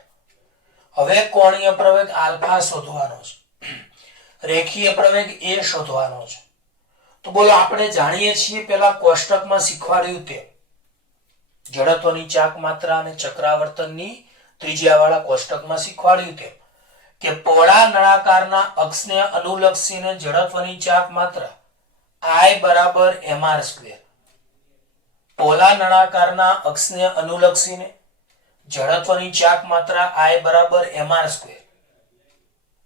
હવે કોણીય પ્રવેગ આલ્ફા શોધવાનો છે. રેખીય પ્રવેગ એ શોધવાનો છે. તો બોલો આપણે જાણીએ છીએ પેલા કોષ્ટકમાં શીખવાડ્યું તે જડત્વની ચાક માત્રા અને ચક્રાવર્તનની ત્રિજ્યાવાળા કોષ્ટકમાં શીખવાડ્યું તેમ કે પોળા નળાકારના અક્ષને અનુલક્ષીને જડત્વની ચાક માત્રા I બરાબર mr². પોલા નળાકારના અક્ષને અનુલક્ષીને જડત્વની ચાક માત્રા I બરાબર mr².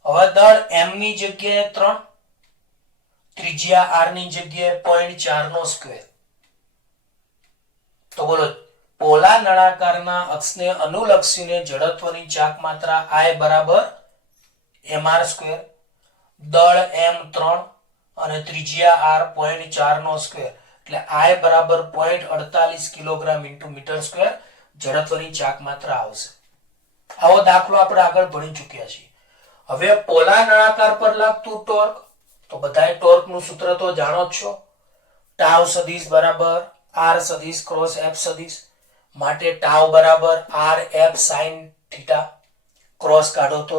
હવે દળ m ની જગ્યાએ 3, ત્રિજ્યા r ની જગ્યાએ 0.4 નો સ્ક્વેર. તો બોલો પોલા નળાકારના અક્ષને અનુલક્ષીને જડત્વની ચાક માત્રા I બરાબર mr², દળ m3 અને ત્રિજ્યા r 0.4 નો સ્ક્વેર એટલે I બરાબર 0.48 કિલોગ્રામ ઇન્ટુ મીટર સ્ક્વેર જડત્વની ચાક માત્રા આવશે. આવો દાખલો આપણે આગળ ભણી ચૂક્યા છીએ. હવે પોલા નળાકાર પર લાગતું ટોર્ક તો બધાય ટોર્કનું સૂત્ર તો જાણો જ છો. ટાઉ સદિશ બરાબર r સદિશ ક્રોસ f સદિશ. માટે ટાઉ બરાબર r f sin theta. Cross કાઢો તો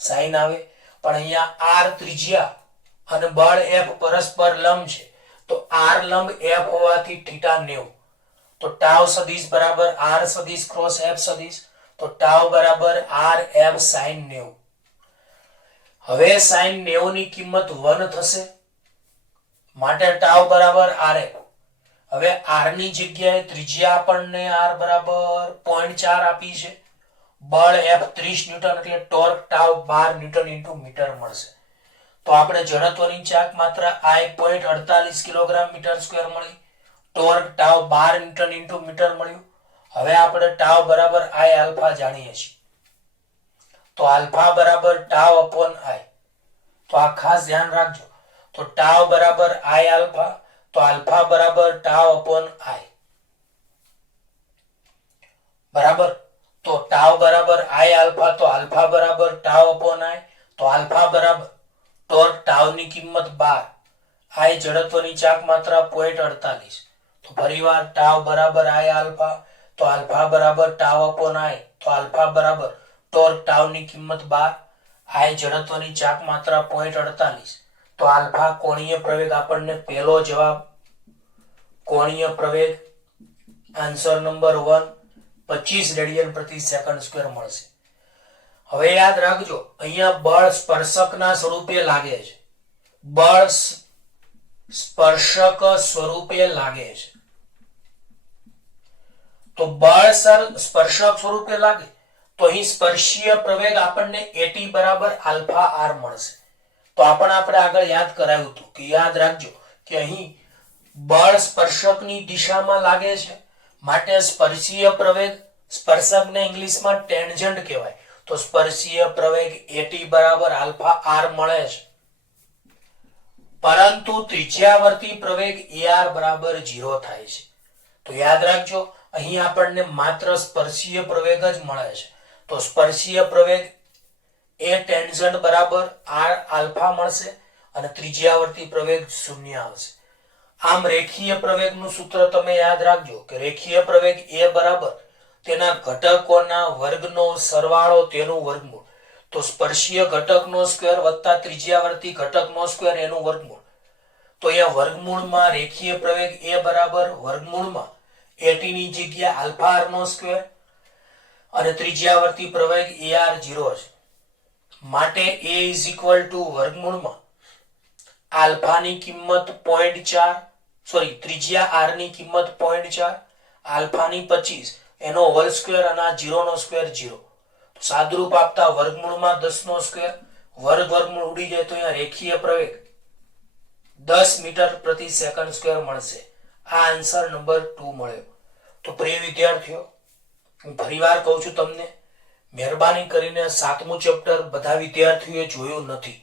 સાઇન આવે. પણ અહીંયા r ત્રિજ્યા અને બળ f પરસ્પર લંબ છે તો r લંબ f હોવાથી થીટા 90. તો ટાઉ સદિશ બરાબર r સદિશ ક્રોસ f સદિશ. તો ટાઉ બરાબર r f sin 90. હવે sin 90 ની કિંમત 1 થશે માટે ટાઉ બરાબર rf. હવે r ની જગ્યાએ ત્રિજ્યા આપણને r બરાબર 0.4 આપી છે. બળ f 30 ન્યૂટન એટલે torque tau 12 newton into metre મળશે. તો આપણે જડત્વની ચાક માત્રા I 0.48 કિલોગ્રામ મીટર સ્ક્વેર મળી. Torque tau 12 newton into metre મળ્યું. હવે આપણે ટાઉ બરાબર I આલ્ફા જાણીએ છીએ. તો આલ્ફા બરાબર ટાઉ અપોન I. તો આ ખાસ ધ્યાન રાખજો. તો ટાઉ બરાબર I આલ્ફા. તો આલ્ફા બરાબર ટાઉ અપોન I. બરાબર. તો ટાઉ બરાબર I આલ્ફા. તો આલ્ફા બરાબર ટાઉ અપોન I. તો આલ્ફા બરાબર ટોર્ક ટાઉ ની કિંમત 12. I જડત્વની ચાક માત્રા 0.48. તો ફરીવાર ટાઉ બરાબર I આલ્ફા. તો આલ્ફા બરાબર ટાઉ અપોન I. તો આલ્ફા બરાબર ટોર્ક ટાઉ ની કિંમત 12. I જડત્વની ચાક માત્રા 0.48. તો આલ્ફા કોણીય પ્રવેગ આપણને પહેલો જવાબ કોણીય પ્રવેગ આન્સર નંબર 1 25 રેડિયન પ્રતિ સેકન્ડ સ્ક્વેર મળશે. હવે યાદ રાખજો અહીંયા બળ સ્પર્શકના સ્વરૂપે લાગે છે. બળ સ્પર્શક સ્વરૂપે લાગે છે. તો બળ સ્પર્શક સ્વરૂપે લાગે તો અહીં સ્પર્શીય પ્રવેગ આપણને AT બરાબર આલ્ફા r મળશે. તો આપણે આગળ યાદ કરાવ્યું હતું કે યાદ રાખજો કે અહીં બળ સ્પર્શકની દિશામાં લાગે છે માટે સ્પર્શીય પ્રવેગ સ્પર્શકને ઇંગ્લિશમાં ટેન્જન્ટ કહેવાય. તો સ્પર્શીય પ્રવેગ AT બરાબર આલ્ફા r મળે છે. પરંતુ ત્રિજ્યાવર્તી પ્રવેગ AR બરાબર 0 થાય છે. તો યાદ રાખજો અહીં આપણને માત્ર સ્પર્શીય પ્રવેગ જ મળે છે. તો સ્પર્શીય પ્રવેગ એ ટેન્જન્ટ બરાબર r આલ્ફા મળશે અને ત્રિજ્યાવર્તી પ્રવેગ 0 આવશે. આમ રેખીય પ્રવેગનું સૂત્ર તમે યાદ રાખજો કે રેખીય પ્રવેગ એ બરાબર તેના ઘટકોના વર્ગનો સરવાળો તેનું વર્ગમૂળ. તો સ્પર્શીય ઘટકનો સ્ક્વેર વત્તા ત્રિજ્યાવર્તી ઘટકનો સ્ક્વેર એનું વર્ગમૂળ. તો અહીંયા વર્ગમૂળમાં રેખીય પ્રવેગ એ બરાબર વર્ગમૂળમાં AT ની જગ્યા આલ્ફા r નો સ્ક્વેર અને ત્રિજ્યાવર્તી પ્રવેગ AR 0 છે. માટે A વર્ગમૂળમાં આલ્ફાની કિંમત 0.4 ત્રિજ્યા r ની કિંમત 0.4 આલ્ફાની 25 એનો હોલ સ્ક્વેર અને આ 0 નો સ્ક્વેર 0. તો સાદુરૂપ આપતા વર્ગમૂળમાં 10 નો સ્ક્વેર, વર્ગમૂળ ઉડી જાય તો અહીંયા રેખીય પ્રવેગ 10 મીટર પ્રતિ સેકન્ડ સ્ક્વેર મળશે. આ આન્સર નંબર 2 મળ્યો. તો પ્રિય વિદ્યાર્થીઓ, હું ફરીવાર કહું છું તમને, મહેરબાની કરીને 7મું ચેપ્ટર બધા વિદ્યાર્થીઓએ જોયું નથી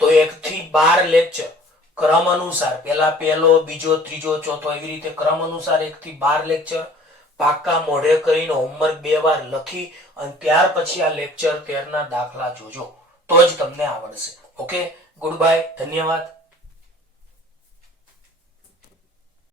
તો 1 થી 12 લેક્ચર ક્રમ અનુસાર, પહેલો, બીજો, ત્રીજો, ચોથો, એવી રીતે ક્રમ અનુસાર 1 થી 12 લેક્ચર પાક્કા મોઢે કરીને હોમવર્ક 2 વાર લખી અને ત્યાર પછી આ લેક્ચર 13 ના દાખલા જોજો, તો જ તમને આવડશે. ઓકે, ગુડ બાય, ધન્યવાદ.